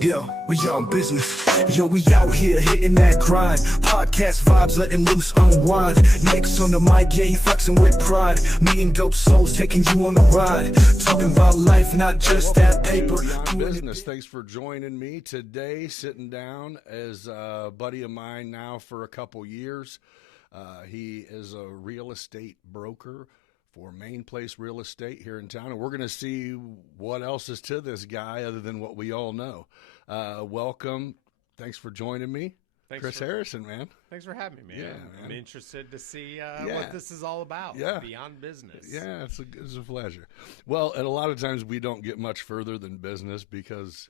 Yo, we on business. Yo, we out here hitting that grind. Podcast vibes, letting loose, unwind. Next on the mic, yeah, he flexing with pride. Meeting dope souls, taking you on the ride. Talking about life, not just that paper. On business. Thanks for joining me today. Sitting down as a buddy of mine now for a couple years. He is a real estate broker for Main Place Real Estate here in town, and we're going to see what else is to this guy other than what we all know. Welcome. Thanks for joining me. Chris Harrison, man. Thanks for having me, man. Yeah, man. I'm interested to see what this is all about. Beyond business. Yeah, it's a pleasure. Well, and a lot of times we don't get much further than business because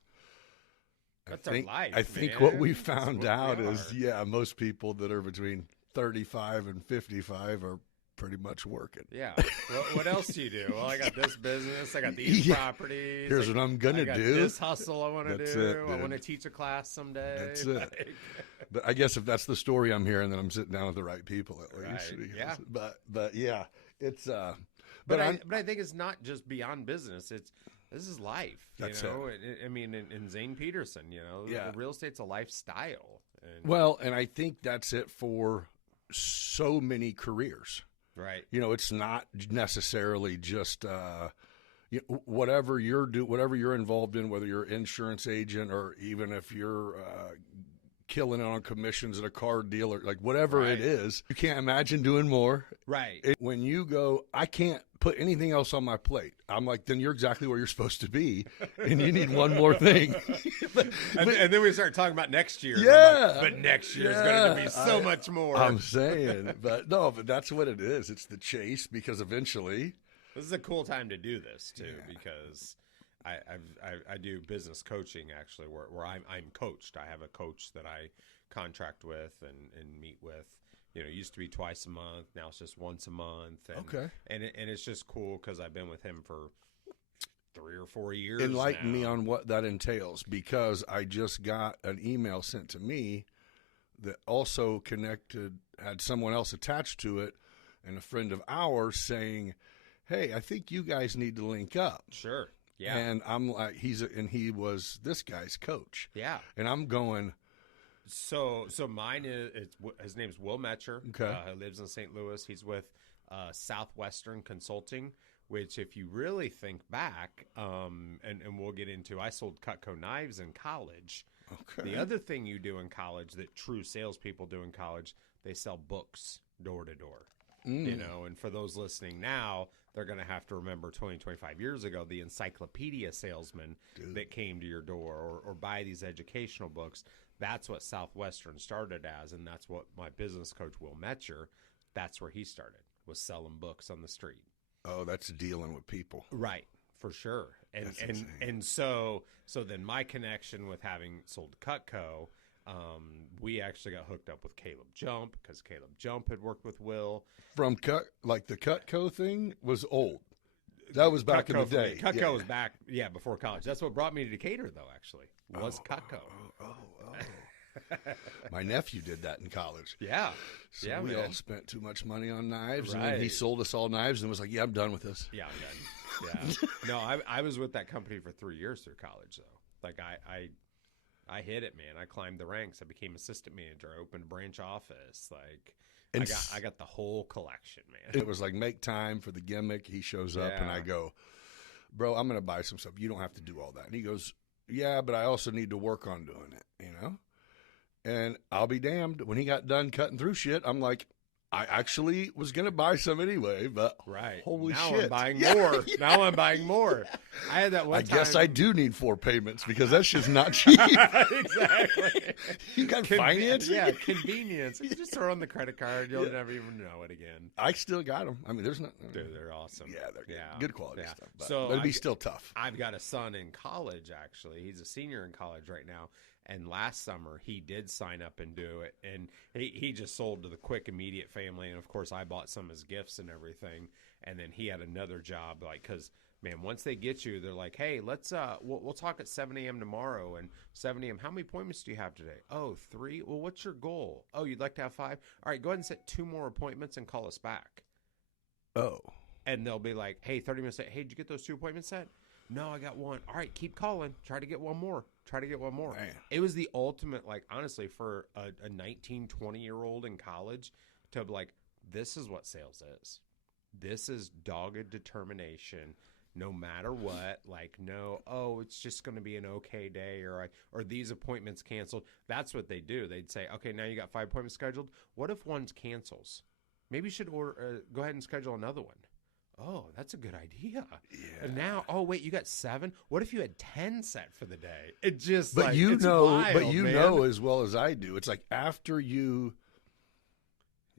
that's our life. I think what we found out is, most people that are between 35 and 55 are pretty much working. Yeah. What else do you do? Well, I got this business. I got these properties. Here's what I'm going to do. This hustle I want to do. I want to teach a class someday. That's it. But I guess if that's the story I'm hearing, then I'm sitting down with the right people at least. Right. Yeah. But yeah, it's But I think it's not just beyond business. This is life. That's it. I mean, in Zane Peterson, real estate's a lifestyle. And I think that's it for so many careers. Right. It's not necessarily just whatever you're involved in, whether you're an insurance agent or even if you're killing it on commissions at a car dealer, like whatever it is, you can't imagine doing more. Right. When you go, I can't put anything else on my plate. I'm like, then you're exactly where you're supposed to be, and you need one more thing. and then we start talking about next year. Yeah. But next year is going to be so much more. I'm saying, but that's what it is. It's the chase because eventually. This is a cool time to do this too, because I do business coaching actually, where I'm coached. I have a coach that I contract with and meet with. It used to be twice a month. Now it's just once a month. And it's just cool because I've been with him for 3 or 4 years. Enlighten me on what that entails, because I just got an email sent to me that also had someone else attached to it, and a friend of ours saying, "Hey, I think you guys need to link up." Sure. Yeah. And I'm like, he was this guy's coach. Yeah. And I'm going. So mine is his name's Will Metcher. Okay. He lives in St. Louis. He's with Southwestern Consulting, which, if you really think back, and we'll get into, I sold Cutco knives in college. Okay. The other thing you do in college that true salespeople do in college, they sell books door to door. And for those listening now, they're going to have to remember 20, 25 years ago, the encyclopedia salesman that came to your door or buy these educational books. That's what Southwestern started as, and that's what my business coach, Will Metcher, that's where he started, was selling books on the street. Oh, that's dealing with people. Right, for sure. And so then my connection with having sold Cutco, we actually got hooked up with Caleb Jump because Caleb Jump had worked with Will. From the Cutco thing was old. That was back in the day. Cutco was back, before college. That's what brought me to Decatur, though, actually, was Cutco. My nephew did that in college. Yeah. So we all spent too much money on knives, and then he sold us all knives and was like, I'm done with this. Yeah, I'm done. Yeah. No, I was with that company for 3 years through college, though. Like, I hit it, man. I climbed the ranks. I became assistant manager. I opened a branch office. Like, I got the whole collection, man. It was like, make time for the gimmick. He shows up, and I go, bro, I'm going to buy some stuff. You don't have to do all that. And he goes, yeah, but I also need to work on doing it, And I'll be damned. When he got done cutting through shit, I'm like, I actually was going to buy some anyway, but holy now shit. I'm buying more. Yeah. Now I'm buying more. I had that one time. I guess I do need 4 payments because that's just not cheap. Exactly. You got finance? Yeah, convenience. You just throw on the credit card. You'll never even know it again. I still got them. I mean, there's not. Dude, they're awesome. Yeah, they're good quality stuff. But it'd be still tough. I've got a son in college, actually. He's a senior in college right now. And last summer, he did sign up and do it. And he just sold to the quick, immediate family. And, of course, I bought some of his gifts and everything. And then he had another job, because, man, once they get you, they're like, hey, let's we'll talk at 7 a.m. tomorrow. And 7 a.m., how many appointments do you have today? Oh, 3. Well, what's your goal? Oh, you'd like to have 5? All right, go ahead and set 2 more appointments and call us back. Oh. And they'll be like, hey, 30 minutes, hey, did you get those 2 appointments set? No, I got one. All right, keep calling. Try to get one more. Try to get one more. Man. It was the ultimate, like, honestly, for a 19, 20-year-old in college to be like, this is what sales is. This is dogged determination. No matter what, like, no, oh, it's just going to be an okay day, or these appointments canceled. That's what they do. They'd say, okay, now you got 5 appointments scheduled. What if one cancels? Maybe you should go ahead and schedule another one. Oh, that's a good idea. Yeah. And now, oh wait, you got 7. What if you had 10 set for the day? It just, But like, you it's know, wild, man. as well as I do. It's like after you,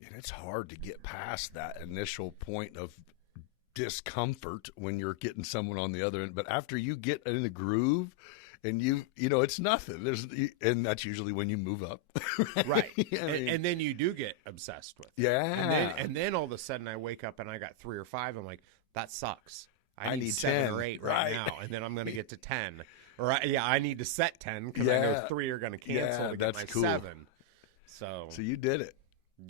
and it's hard to get past that initial point of discomfort when you're getting someone on the other end. But after you get in the groove, and you know, it's nothing. And that's usually when you move up, Right. I mean, and then you do get obsessed with it. yeah. And then all of a sudden I wake up and I got 3 or 5. I'm like, that sucks. I I need need 7 10, or 8 right. right now. And then I'm going to get to 10. Or I need to set 10 because I Yeah. know 3 are going to cancel Yeah, to get that's my cool. 7. So You did it.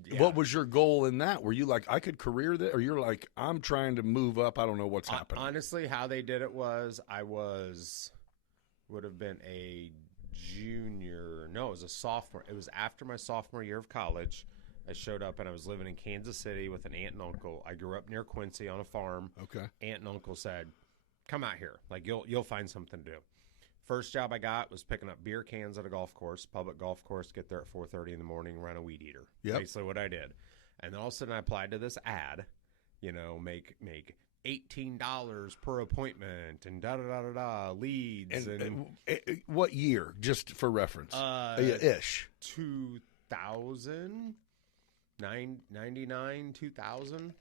yeah. What was your goal in that? Were you like, I could career that? Or you're like, I'm trying to move up. I don't know what's happening. Honestly, how they did it was would have been a junior. No, it was a sophomore. It was after my sophomore year of college. I showed up and I was living in Kansas City with an aunt and uncle. I grew up near Quincy on a farm. Okay. Aunt and uncle said, "Come out here. Like you'll find something to do." First job I got was picking up beer cans at a golf course, public golf course. Get there at 4:30 in the morning, run a weed eater. Yep. Basically what I did. And then all of a sudden I applied to this ad. You know, make $18 per appointment and leads and What year? Just for reference. Ish. 2000, 99, 2000.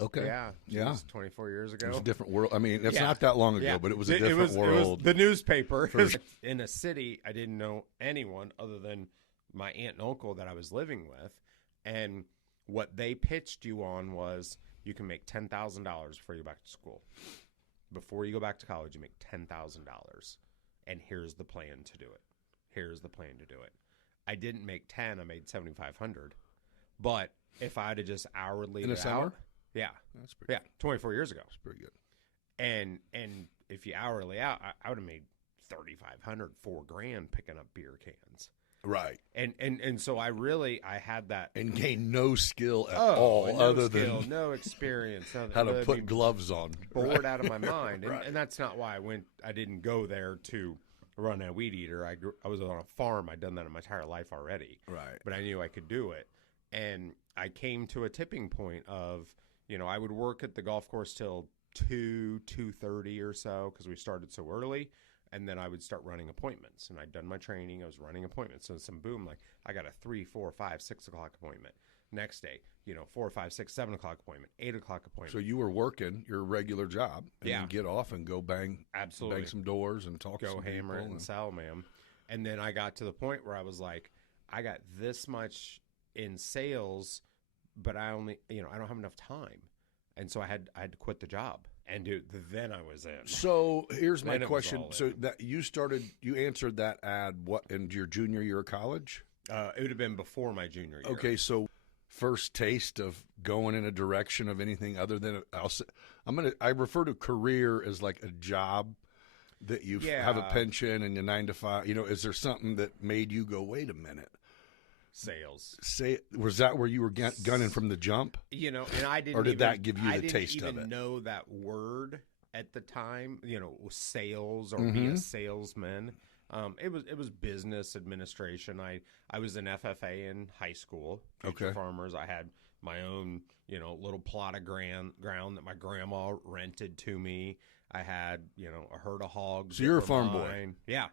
Okay. Yeah. Yeah. Geez, 24 years ago. It was a different world. I mean, it's Yeah. not that long ago, Yeah. but it was a It different was world. the newspaper. In a city, I didn't know anyone other than my aunt and uncle that I was living with. And what they pitched you on was you can make $10,000 before you go back to school. Before you go back to college, you make $10,000. And here's the plan to do it. Here's the plan to do it. I didn't make 10, I made 7,500. But if I had to just hourly In the summer? out, yeah. That's pretty. Yeah, 24 years ago. That's pretty good. And if you hourly out, I would have made 3,500, $4,000 picking up beer cans. Right. And so I had that And gain no skill at all, no other skill, than no experience, nothing. how to I'd put be gloves on. bored out of my mind, Right. and that's not why I didn't go there to run a weed eater. I was on a farm. I'd done that in my entire life already. Right. But I knew I could do it. And I came to a tipping point of, I would work at the golf course till 2:30 or so because we started so early. And then I would start running appointments. And I'd done my training. I was running appointments. So some boom, like I got a 3, 4, 5, 6 o'clock appointment. Next day, 4, 5, 6, 7 o'clock appointment, 8 o'clock appointment. So you were working your regular job, and Yeah. then get off and go bang some doors and talk to Go some hammer it people and sell, ma'am. And then I got to the point where I was like, I got this much in sales, but I only, I don't have enough time. And so I had to quit the job. And then I was in. So here's my Then it was question. all So in. that you answered that ad what in your junior year of college? It would have been before my junior year. Okay, so first taste of going in a direction of anything other than I refer to career as like a job that you have a pension and a 9 to 5. Is there something that made you go, wait a minute? Sales. Was that where you were gunning from the jump? And I didn't. Or did that give you the taste of it? I didn't even know that word at the time. Sales or Mm-hmm. be a salesman. It was business administration. I was an FFA in high school. Future Farmers. I had my own little plot of ground that my grandma rented to me. I had a herd of hogs. So you're a farm boy. Yeah.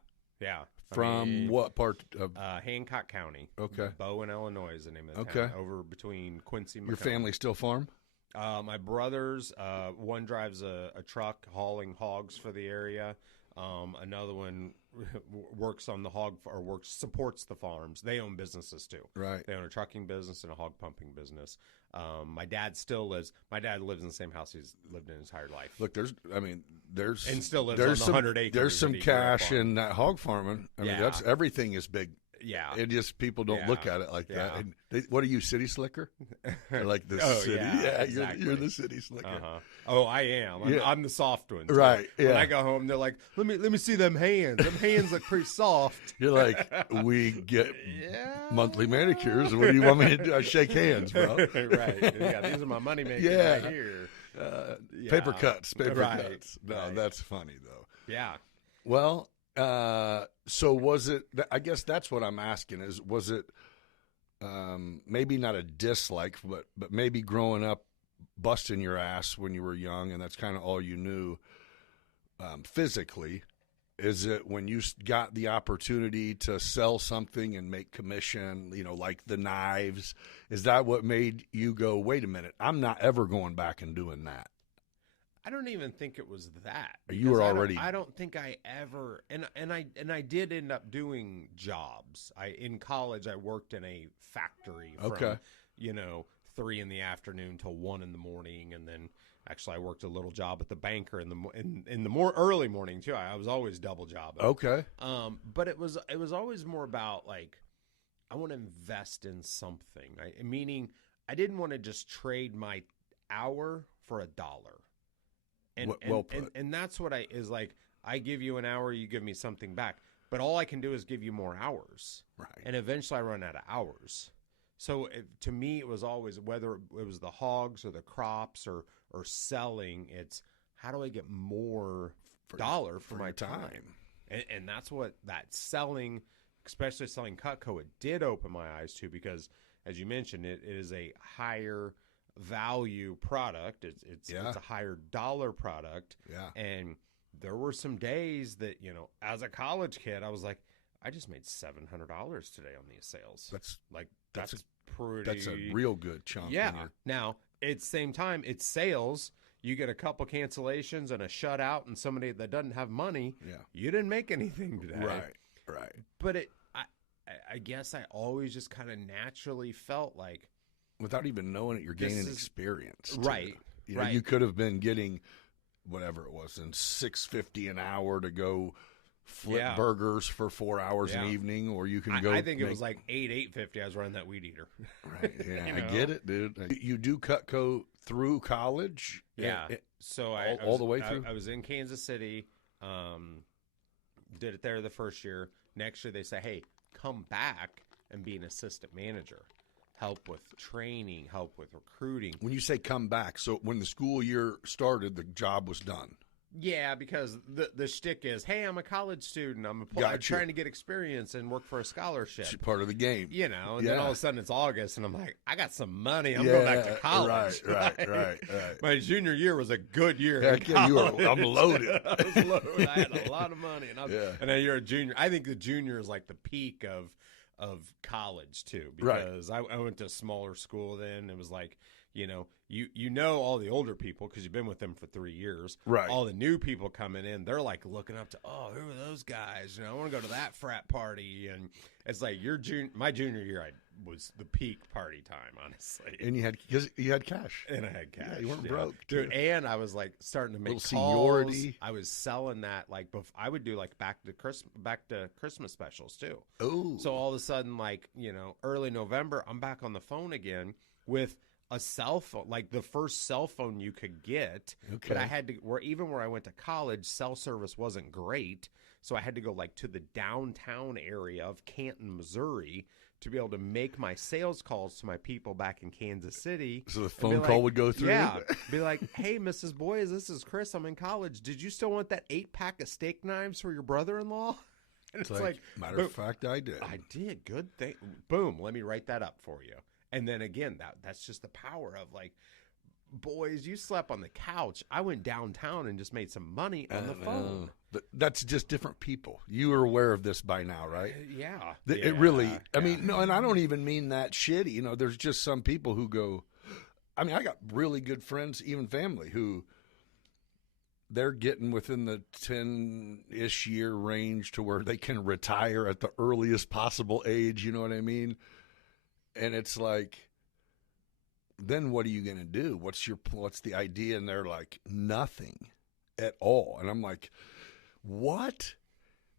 From what part of Hancock County? Okay. Bowen, Illinois is the name of the Okay. town. Over between Quincy and your family still farm? My brothers, one drives a truck hauling hogs for the area. Another one works on the supports the farms. They own businesses too. Right. They own a trucking business and a hog pumping business. My dad lives in the same house he's lived in his entire life. Look, there's and still lives there's on the some 100 acres. There's some that he grew up cash on. in that hog farming. I mean, Yeah. everything is big. Yeah. And just people don't look at it like that. Yeah. And what are you, city slicker? Or like the city. Yeah, exactly. you're the city slicker. Oh, I am. I'm the soft one. Too. Right. Yeah. When I go home, they're like, let me see them hands. Them hands look pretty soft. You're like, we get monthly manicures. What do you want me to do? I shake hands, bro. Right. Yeah, these are my money makers right here. Paper cuts. Right. Cuts. No, Right. that's funny, though. Yeah. Well, so was it, I guess that's what I'm asking is, was it maybe not a dislike, but maybe growing up busting your ass when you were young and that's kind of all you knew physically? Is it when you got the opportunity to sell something and make commission, like the knives, is that what made you go, wait a minute, I'm not ever going back and doing that? I don't even think it was that. You were already. I don't think I ever, and I did end up doing jobs. In college I worked in a factory from 3 in the afternoon till 1 in the morning, and then actually I worked a little job at the banker in the more early morning too. I was always double jobbing. Okay. But it was always more about like I want to invest in something. Meaning I didn't want to just trade my hour for $1. And, well put. And that's what I give you an hour, you give me something back. But all I can do is give you more hours. Right. And eventually I run out of hours. So to me, it was always, whether it was the hogs or the crops or selling, it's how do I get more dollar for my time? And that's what that selling, especially selling Cutco, it did open my eyes to, because as you mentioned, it is a higher value product. It's a higher dollar product. Yeah. And there were some days that, as a college kid, I was like, I just made $700 today on these sales. That's a real good chunk. Yeah. Now, at the same time, it's sales. You get a couple cancellations and a shutout and somebody that doesn't have money. Yeah. You didn't make anything today. Right. But I guess I always just kind of naturally felt like, without even knowing it, you're gaining experience. Right. You could have been getting whatever it was, and $6.50 an hour to go flip burgers for 4 hours an evening, or you can go. I think it was like $8.50. I was running that weed eater. Right. Yeah, I get it, dude. You do Cutco through college. Yeah. So all the way through. I was in Kansas City. Did it there the first year. Next year they say, hey, come back and be an assistant manager. Help with training, help with recruiting. When you say come back, so when the school year started, the job was done. Yeah, because the shtick is, hey, I'm a college student. I'm trying to get experience and work for a scholarship. It's part of the game. And then all of a sudden it's August, and I'm like, I got some money. I'm going back to college. Right. My junior year was a good year. Heck yeah, I'm loaded. I was loaded. I had a lot of money. And then you're a junior. I think the junior is like the peak of college too, because I went to a smaller school then. It was like, you know all the older people because you've been with them for 3 years. Right. All the new people coming in, they're like looking up to, oh, who are those guys? I want to go to that frat party. And it's like my junior year, was the peak party time, honestly. And you had cash. And I had cash. Yeah, you weren't broke, dude. And I was like starting to make calls. Seniority. I was selling that I would do like back to Christmas specials too. Oh. So all of a sudden, early November, I'm back on the phone again with a cell phone, like the first cell phone you could get. Okay. But I had to, where I went to college, cell service wasn't great. So I had to go to the downtown area of Canton, Missouri, to be able to make my sales calls to my people back in Kansas City. So the phone call would go through? Yeah. Be like, hey, Mrs. Boys, this is Chris. I'm in college. Did you still want that 8-pack of steak knives for your brother-in-law? And it's like matter of fact, I did. I did. Good thing. Boom. Let me write that up for you. And then again, that's just the power of boys, you slept on the couch. I went downtown and just made some money on the phone. That's just different people. You are aware of this by now, right? Yeah. It really, I mean, no, and I don't even mean that shitty. There's just some people who go, I mean, I got really good friends, even family, who they're getting within the 10-ish year range to where they can retire at the earliest possible age. You know what I mean? And it's like, then what are you going to do? What's the idea? And they're like, nothing at all. And I'm like, what?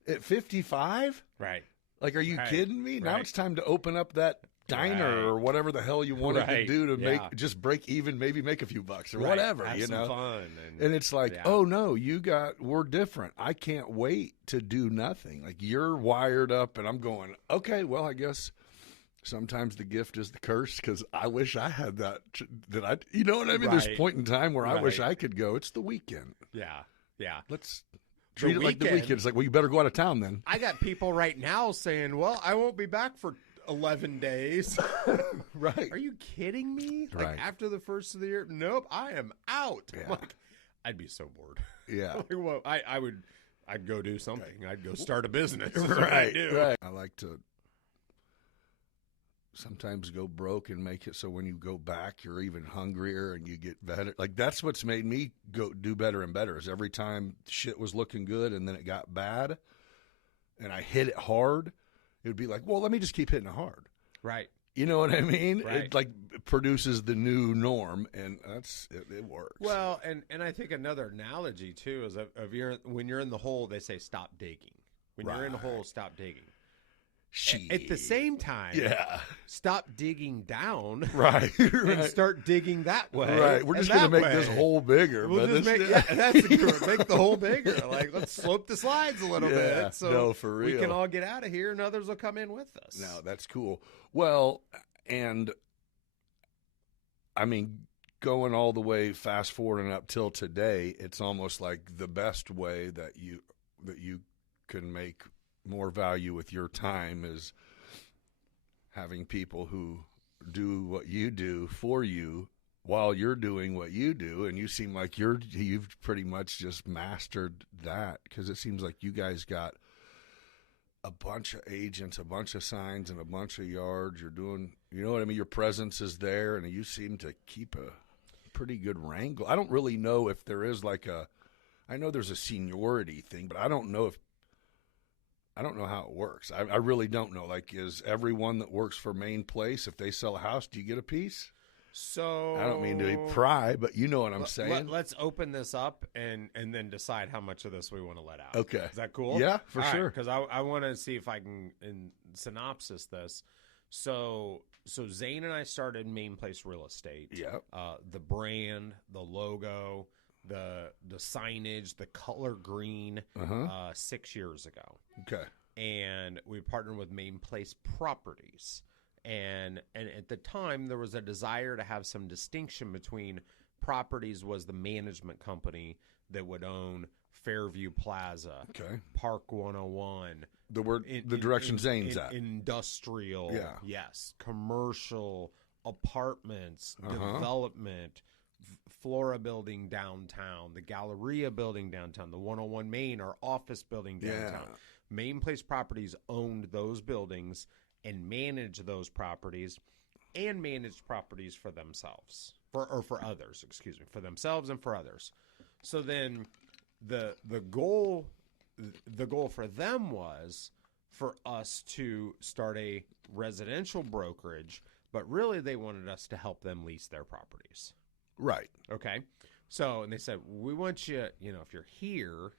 At 55? Right. Like, are you Right, kidding me? Now right. it's time to open up that diner Right. or whatever the hell you wanted to Right, do to yeah. make just break even, maybe make a few bucks or Right, whatever, have you some know. fun And it's like, yeah. oh no, we're different. I can't wait to do nothing. Like, you're wired up, and I'm going, okay, well, I guess sometimes the gift is the curse, because I wish I had that. You know what I mean? There's a Right. point in time where I wish Right. I could go. It's the weekend. Yeah, yeah. Let's treat it like the weekend. weekend. It's like, well, you better go out of town then. I got people right now saying, "Well, I won't be back for 11 days." Right. Are you kidding me? Like, Right. after the first of the year? Nope, I am out. Yeah. Like, I'd be so bored. Yeah. Like, well, I'd go do something. I'd go start a business. Is what I'd Right, do. right. I like to sometimes go broke and make it so when you go back, you're even hungrier and you get better. Like, that's what's made me go do better and better. Is every time shit was looking good and then it got bad, and I hit it hard, it would be like, well, let me just keep hitting it hard. Right. You know what I mean? Right. It like produces the new norm, and it works. Well, and I think another analogy too is of when you're in the hole, they say stop digging. When you're in the hole, stop digging. Shit. At the same time, yeah, stop digging down right, and right. start digging that way. Right, we're and just gonna that make this way. hole bigger. We'll but just it's- make that's the truth. Make the hole bigger. Like, let's slope the slides a little Yeah, bit, so no, for we can real. all get out of here, and others will come in with us. No, that's cool. Well, and I mean, going all the way fast forwarding up till today, it's almost like the best way that you can make more value with your time is having people who do what you do for you while you're doing what you do. And you seem like you've pretty much just mastered that, because it seems like you guys got a bunch of agents, a bunch of signs, and a bunch of yards. You're doing, you know what I mean? Your presence is there, and you seem to keep a pretty good wrangle. I don't really know if there is I know there's a seniority thing, but I don't know how it works. I really don't know. Like, is everyone that works for Main Place, if they sell a house, do you get a piece? So I don't mean to pry, but you know what I'm saying. Let's open this up and then decide how much of this we want to let out. Okay. Is that cool? Yeah, for sure. Because I want to see if I can synopsis this. So Zane and I started Main Place Real Estate. Yeah. The brand, the logo, the signage, the color green, 6 years ago. Okay. And we partnered with Main Place Properties. And at the time, there was a desire to have some distinction between Properties was the management company that would own Fairview Plaza, Okay. Park 101. The direction Zane's at. Industrial, Yeah. yes. Commercial, apartments, Uh-huh. development, Flora building downtown, the Galleria building downtown, the 101 Main, our office building downtown. Yeah. Main Place Properties owned those buildings and managed those properties and managed properties for themselves, for others, for themselves and for others. So then the goal for them was for us to start a residential brokerage, but really they wanted us to help them lease their properties. Right. Okay. So, and they said, we want you, if you're here,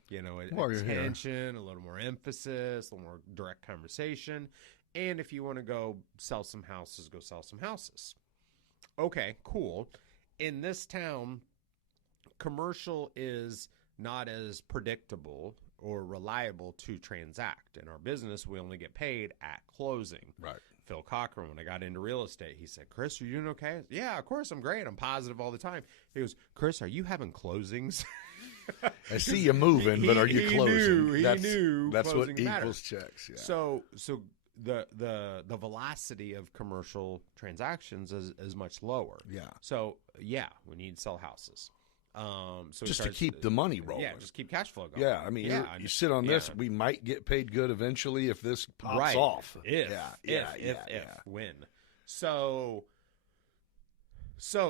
While you're here. attention, a little more emphasis, a little more direct conversation. And if you want to go sell some houses, go sell some houses. Okay, cool. In this town, commercial is not as predictable or reliable to transact. In our business, we only get paid at closing. Right. Phil Cochran, when I got into real estate, he said, Chris, are you doing okay? Yeah, of course, I'm great. I'm positive all the time. He goes, Chris, are you having closings? I see you moving, but are you closing? He knew that's what closing mattered. equals checks. Yeah. So the velocity of commercial transactions is much lower. Yeah. So yeah, we need to sell houses. So Just to keep the money rolling. Yeah, just keep cash flow going. Yeah, I mean, you sit on this. We might get paid good eventually if this pops off. If Yeah. when. So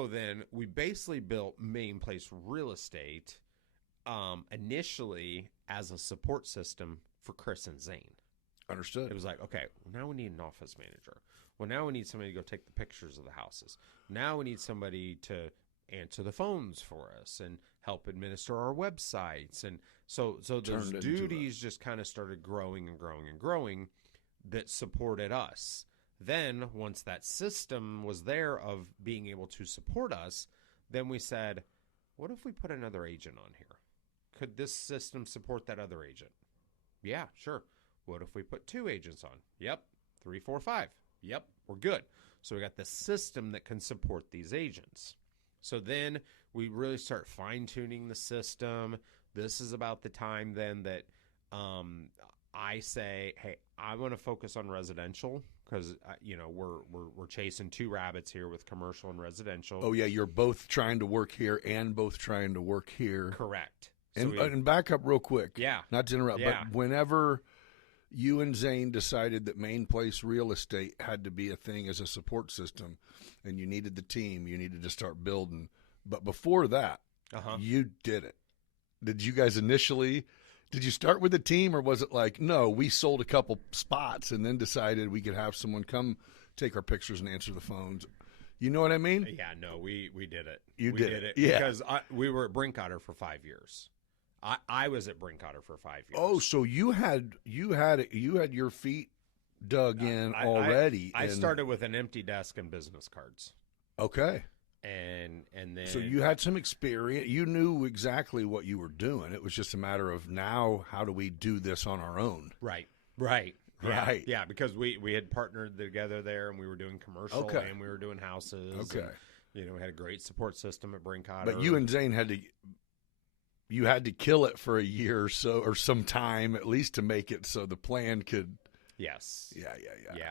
then we basically built Main Place Real Estate initially as a support system for Chris and Zane. Understood. It was like, okay, now we need an office manager. Well, now we need somebody to go take the pictures of the houses. Now we need somebody to answer the phones for us and help administer our websites. And so those duties just kind of started growing and growing and growing. that supported us. Then once that system was there of being able to support us, then we said, what if we put another agent on here? Could this system support that other agent? Yeah, sure. What if we put 2 agents on? Yep. 3, 4, 5. Yep, we're good. So we got the system that can support these agents. So then we really start fine-tuning the system. This is about the time then that I say, hey, I want to focus on residential because we're chasing 2 rabbits here with commercial and residential. Oh yeah, you're both trying to work here and both trying to work here. Correct. And back up real quick. Yeah. Not to interrupt, Yeah. but whenever you and Zane decided that Main Place Real Estate had to be a thing as a support system, and you needed the team, you needed to start building. But before that, you did it. Did you guys initially? Did you start with a team, or was it like, no, we sold a couple spots and then decided we could have someone come take our pictures and answer the phones? You know what I mean? Yeah, no, we did it. We did it. Yeah. Because we were at Brinkotter for 5 years. I was at Brinkotter for 5 years. Oh, so you had your feet dug in already. I started with an empty desk and business cards. Okay. And then So you had some experience. You knew exactly what you were doing. It was just a matter of now, how do we do this on our own? Right. Yeah, because we had partnered together there, and we were doing commercial and we were doing houses. Okay. And, we had a great support system at Brinkotter. But you and Zane had to kill it for a year or so, or some time at least, to make it so the plan could. Yes. Yeah.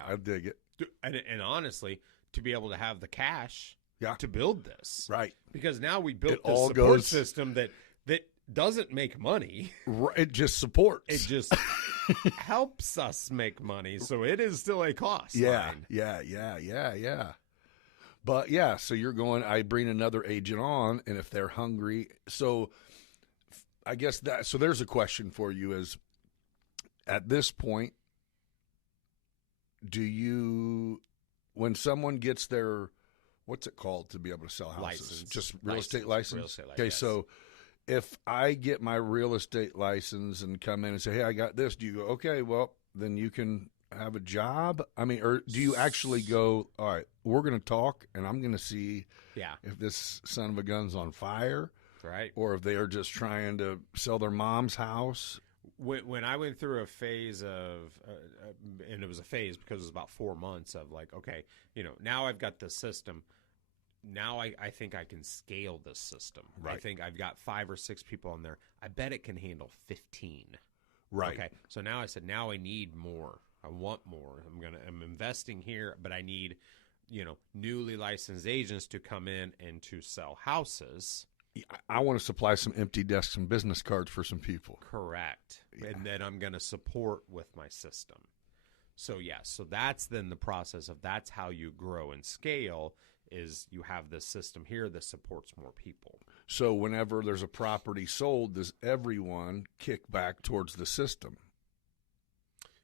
I dig it. And honestly, to be able to have the cash to build this. Right. Because now we built It all this support goes- system that doesn't make money. It just supports. It just helps us make money. So it is still a cost line. Yeah. But yeah, so you're going, I bring another agent on, and if they're hungry. So I guess so there's a question for you is, at this point, when someone gets their, what's it called to be able to sell houses? License. Just real estate license? Real estate license, Okay, yes. so if I get my real estate license and come in and say, hey, I got this, do you go, okay, well, then you can have a job? I mean, or do you actually go, all right, we're going to talk, and I'm going to see if this son of a gun's on fire, Right. or if they are just trying to sell their mom's house? When I went through a phase of, and it was a phase because it was about 4 months of like, okay, now I've got the system. Now I think I can scale this system. Right. I think I've got 5 or 6 people on there. I bet it can handle 15. Right. Okay. So now I said, now I need more. I want more. I'm investing here, but I need, newly licensed agents to come in and to sell houses. I want to supply some empty desks and business cards for some people. Correct. Yeah. And then I'm going to support with my system. So so that's then the process of that's how you grow and scale is you have this system here that supports more people. So whenever there's a property sold, does everyone kick back towards the system?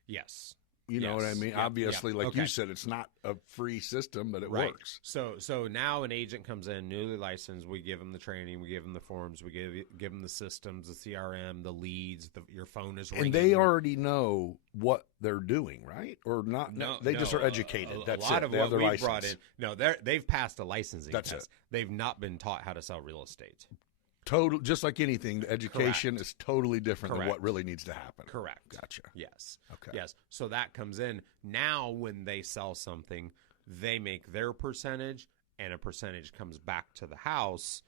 Yes. You know what I mean? Yeah, Obviously, yeah. like Okay. you said, it's not a free system, but it Right. works. So now an agent comes in, newly licensed. We give them the training. We give them the forms. We give them the systems, the CRM, the leads. Your phone is ringing. And they already know what they're doing, right? Or not? No, they just no, are educated. A That's lot it. of They what have their we've license. brought in. No, they've passed a licensing That's test. it. They've not been taught how to sell real estate. Total, just like anything, the education is totally different than what Correct. really needs to happen. Correct. Gotcha. Yes. Okay. Yes. So that comes in. Now when they sell something, they make their percentage, and a percentage comes back to the house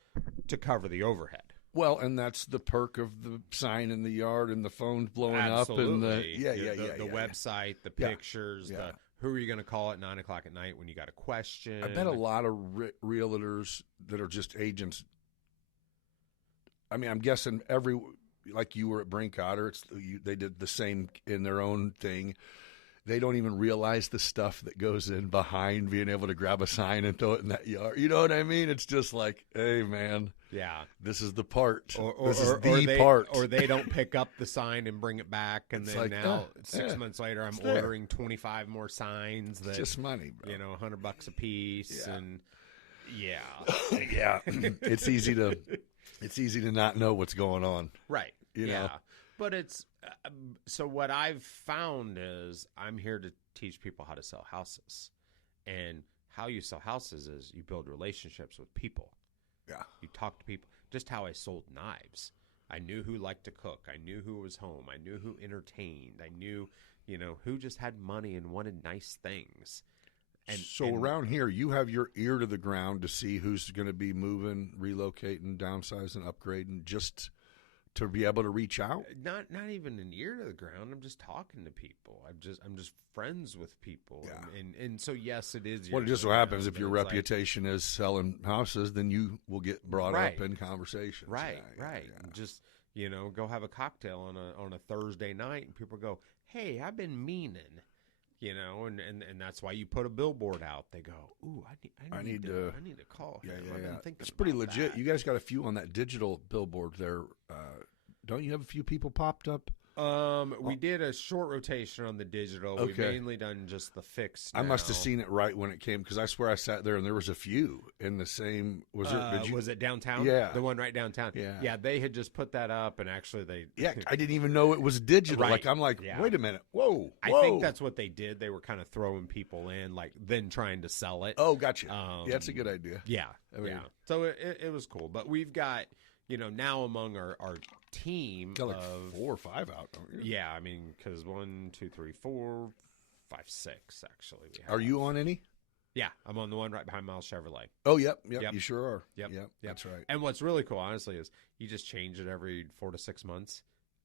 to cover the overhead. Well, and that's the perk of the sign in the yard and the phones blowing Absolutely. up and the website, the Yeah. pictures, Yeah. who are you going to call at 9 o'clock at night when you got a question? I bet a lot of realtors that are just agents. I mean, I'm guessing like you were at Brinkotter, they did the same in their own thing. They don't even realize the stuff that goes in behind being able to grab a sign and throw it in that yard. You know what I mean? It's just like, hey, man, Yeah. this is the part. This is Or the part. Or they don't pick up the sign and bring it back, and It's then like, now 6 months later, I'm it's there. ordering 25 more signs that It's just money, bro. $100 a piece, Yeah. and yeah, Yeah, it's easy to not know what's going on. right, You know? But it's so what I've found is I'm here to teach people how to sell houses, and how you sell houses is you build relationships with people. Yeah. You talk to people. Just how I sold knives. I knew who liked to cook. I knew who was home. I knew who entertained. I knew, who just had money and wanted nice things. And around here, you have your ear to the ground to see who's going to be moving, relocating, downsizing, upgrading, just to be able to reach out. Not even an ear to the ground. I'm just talking to people. I'm just friends with people. Yeah. And so yes, it is. Well, it just so happens if your reputation is selling houses, then you will get brought up in conversations. Right. And just go have a cocktail on a Thursday night, and people go, "Hey, I've been meaning." And that's why you put a billboard out. They go, "Ooh, I need to call him." I've been thinking it's pretty about legit. that. You guys got a few on that digital billboard there. Don't you have a few people popped up? We did a short rotation on the digital. We've mainly done just the fixed. I must have seen it right when it came, because I swear I sat there and there was a few in the same. Was it downtown? Yeah, the one right downtown. Yeah. They had just put that up, and actually they. Yeah, I didn't even know it was digital. Right. Like I'm like, wait a minute, whoa! I think that's what they did. They were kind of throwing people in, like then trying to sell it. Oh, gotcha. That's a good idea. Yeah, So it was cool, but we've got now among our team got like of 4 or 5 out, don't you? Yeah, I mean, because 1, 2, 3, 4, 5, 6 actually. Are you on any? Yeah, I'm on the one right behind Miles Chevrolet. Oh, yep. You sure are. Yep, That's right. And what's really cool, honestly, is you just change it every 4 to 6 months,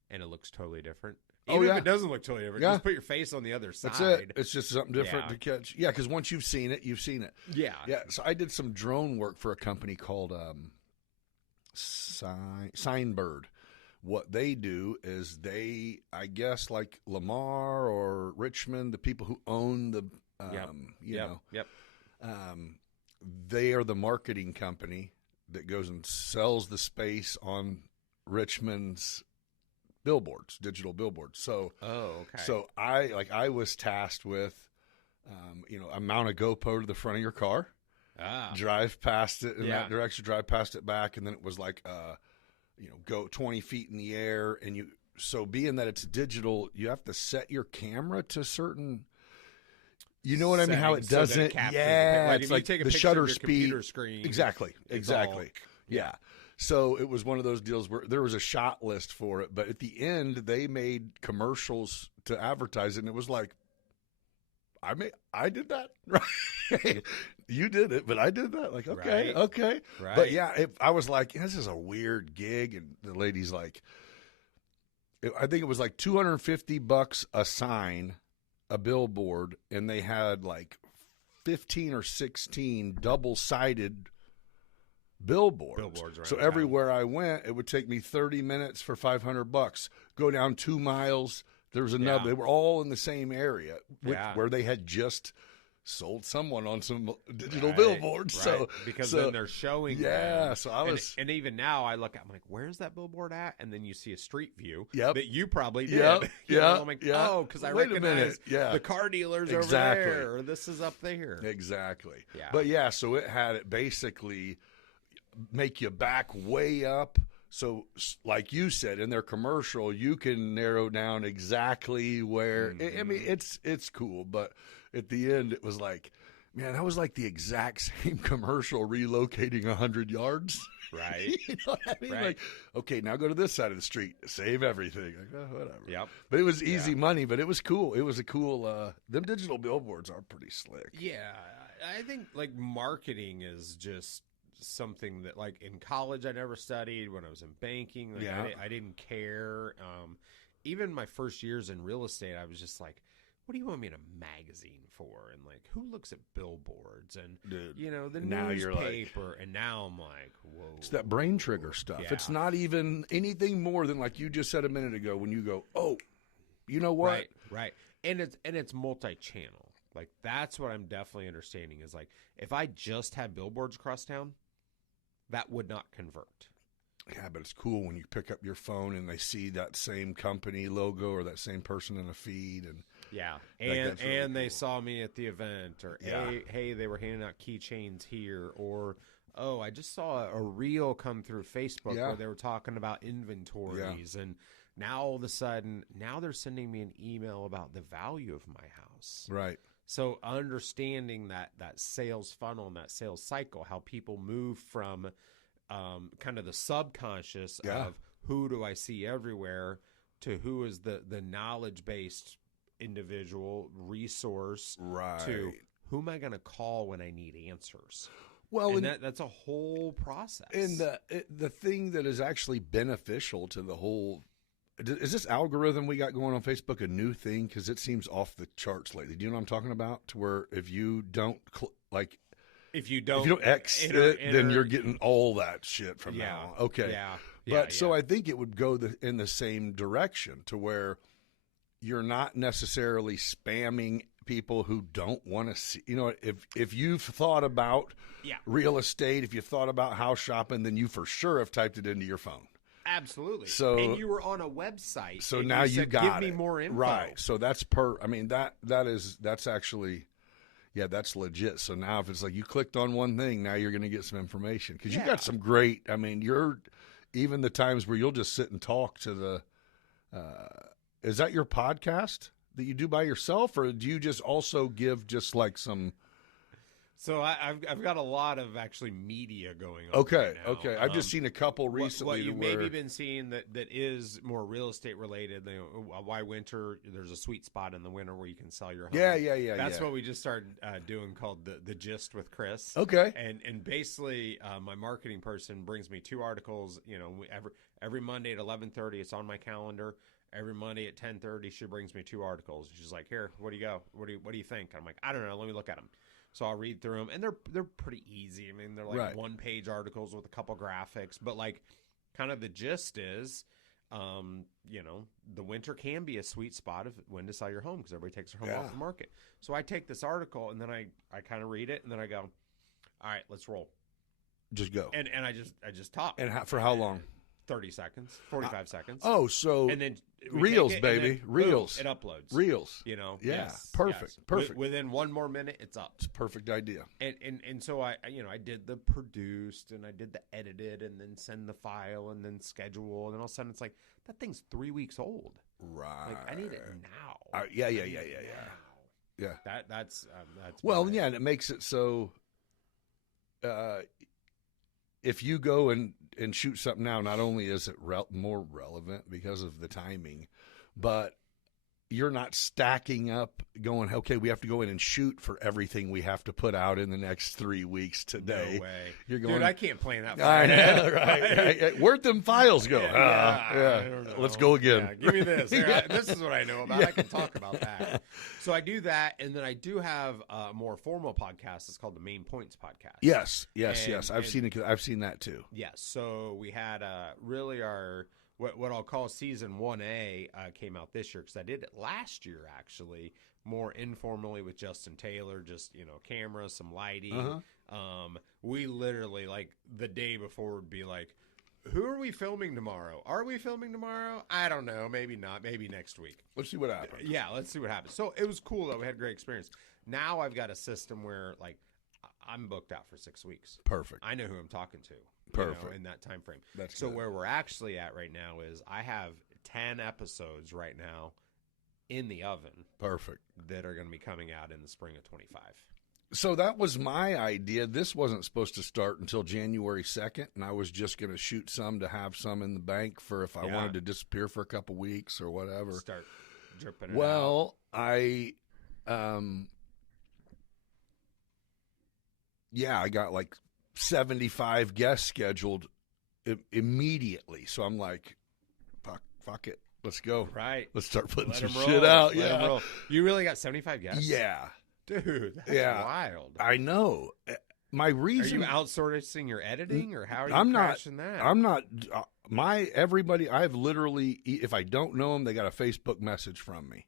and it looks totally different. Even if it doesn't look totally different, just put your face on the other side. That's it. It's just something different to catch. Yeah, because once you've seen it, you've seen it. Yeah. Yeah, so I did some drone work for a company called Signbird. What they do is I guess like Lamar or Richmond, the people who own the, they are the marketing company that goes and sells the space on Richmond's billboards, digital billboards. So, So I was tasked with, I mount a GoPro to the front of your car, drive past it in that direction, drive past it back, and then it was like, go 20 feet in the air, and so being that it's digital, you have to set your camera to certain, what I mean? How it doesn't, like it's like take a the shutter speed. Screen, exactly. Yeah. So it was one of those deals where there was a shot list for it, but at the end they made commercials to advertise it, and it was like, I did that, right? You did it, but I did that. Like, okay. Right. But yeah, I was like, this is a weird gig, and the lady's like, I think it was like $250 a sign, a billboard, and they had like 15 or 16 double-sided billboards so everywhere I went, it would take me 30 minutes for $500. Go down 2 miles. There was another. They were all in the same area where they had just sold someone on some digital billboards. Right. So because then they're showing. Yeah. So I was, and even now I look at, I'm like, where's that billboard at? And then you see a street view that you probably did. I'm like, oh, because I recognize the car dealers over there, or this is up there. Exactly. Yeah. But so it had it basically make you back way up. So like you said, in their commercial, you can narrow down exactly where, I mean, it's cool. But at the end, it was like, man, that was like the exact same commercial relocating 100 yards. Right. You know what I mean? Right. Like, okay, now go to this side of the street, save everything. Like, whatever. Yep. But it was easy money, but it was cool. It was a cool, them digital billboards are pretty slick. Yeah. I think like marketing is just something that, like, in college I never studied. When I was in banking, like, I didn't care. Even my first years in real estate, I was just like, what do you want me in a magazine for? And like, who looks at billboards and the newspaper? And now I'm like, whoa, it's that brain trigger stuff. It's not even anything more than, like you just said a minute ago, when you go, oh, you know what? Right. And it's multi-channel. Like, that's what I'm definitely understanding is, like, if I just had billboards across town, that would not convert. Yeah, but it's cool when you pick up your phone and they see that same company logo or that same person in a feed, and and they saw me at the event, or hey, they were handing out keychains here, or I just saw a reel come through Facebook where they were talking about inventories, and Now all of a sudden, now they're sending me an email about the value of my house. Right. So understanding that sales funnel and that sales cycle, how people move from kind of the subconscious of who do I see everywhere to who is the knowledge-based individual resource to who am I going to call when I need answers? Well, and that's a whole process. And the thing that is actually beneficial to the whole is this algorithm we got going on Facebook a new thing? Because it seems off the charts lately. Do you know what I'm talking about? To where if you don't if you don't X it, then you're getting all that shit from now on. Okay. But so I think it would go in the same direction to where you're not necessarily spamming people who don't want to see. You know, if you've thought about real estate, if you've thought about house shopping, then you for sure have typed it into your phone. Absolutely. So, and you were on a website. So now you got give me more info. Right. So that's I mean, that's actually, that's legit. So now if it's like you clicked on one thing, now you're going to get some information. Because you got some great, I mean, even the times where you'll just sit and talk to the, is that your podcast that you do by yourself? Or do you just also give just like some... So I've got a lot of actually media going on. Okay, right now. okay. I've just seen a couple recently. What you've maybe been seeing that is more real estate related. Why winter? There's a sweet spot in the winter where you can sell your home. Yeah. That's what we just started doing called the Gist with Chris. Okay. And basically, my marketing person brings me 2 articles. You know, every Monday at 11:30, it's on my calendar. Every Monday at 10:30, she brings me 2 articles. She's like, "Here, what do you go? What do you think?" I'm like, "I don't know. Let me look at them." So I'll read through them, and they're pretty easy. I mean, they're like 1-page articles with a couple graphics, but like kind of the gist is, you know, the winter can be a sweet spot of when to sell your home because everybody takes their home off the market. So I take this article and then I kind of read it and then I go, all right, let's roll. Just go. And I just talk. And for how long? 30 seconds, 45 seconds. Oh, so and then Reels, baby. Then, Reels. Boom, it uploads. Reels. You know. Yeah. Yes, Perfect. Yes. Perfect. Within 1 more minute, it's up. It's a perfect idea. And so I did the produced and I did the edited and then send the file and then schedule and then all of a sudden it's like that thing's 3 weeks old. Right. Like I need it now. Yeah. That's well, yeah, and it makes it so. If you go and shoot something now, not only is it more relevant because of the timing, but you're not stacking up going, okay, we have to go in and shoot for everything we have to put out in the next 3 weeks today. No way. You're going, dude, I can't plan that far I ahead. know, right. Where'd them files go? I don't know. Let's go again. Yeah, give me this. This is what I know about. I can talk about that. So I do that, and then I do have a more formal podcast. It's called the Main Points Podcast. Yes. I've seen it. I've seen that too. Yes. So we had really our what I'll call season 1A came out this year because I did it last year actually more informally with Justin Taylor, just camera, some lighting. We literally like the day before would be like, who are we filming tomorrow? Are we filming tomorrow? I don't know. Maybe not. Maybe next week. Let's see what happens. Yeah, let's see what happens. So it was cool though. We had a great experience. Now I've got a system where like I'm booked out for 6 weeks. Perfect. I know who I'm talking to. Perfect. In that time frame. That's so good. Where we're actually at right now is I have 10 episodes right now in the oven. Perfect. That are going to be coming out in the spring of 25. So that was my idea. This wasn't supposed to start until January 2nd, and I was just going to shoot some to have some in the bank for if I wanted to disappear for a couple weeks or whatever. Start dripping it out. I got like 75 guests scheduled immediately. So I'm like, fuck it. Let's go. Right. Let's start putting some roll. shit out. Let 'em roll. You really got 75 guests? Yeah. Dude, that's wild. I know. My reason. Are you outsourcing your editing or how are you crashing that? I'm not. Everybody, I've literally, if I don't know them, they got a Facebook message from me.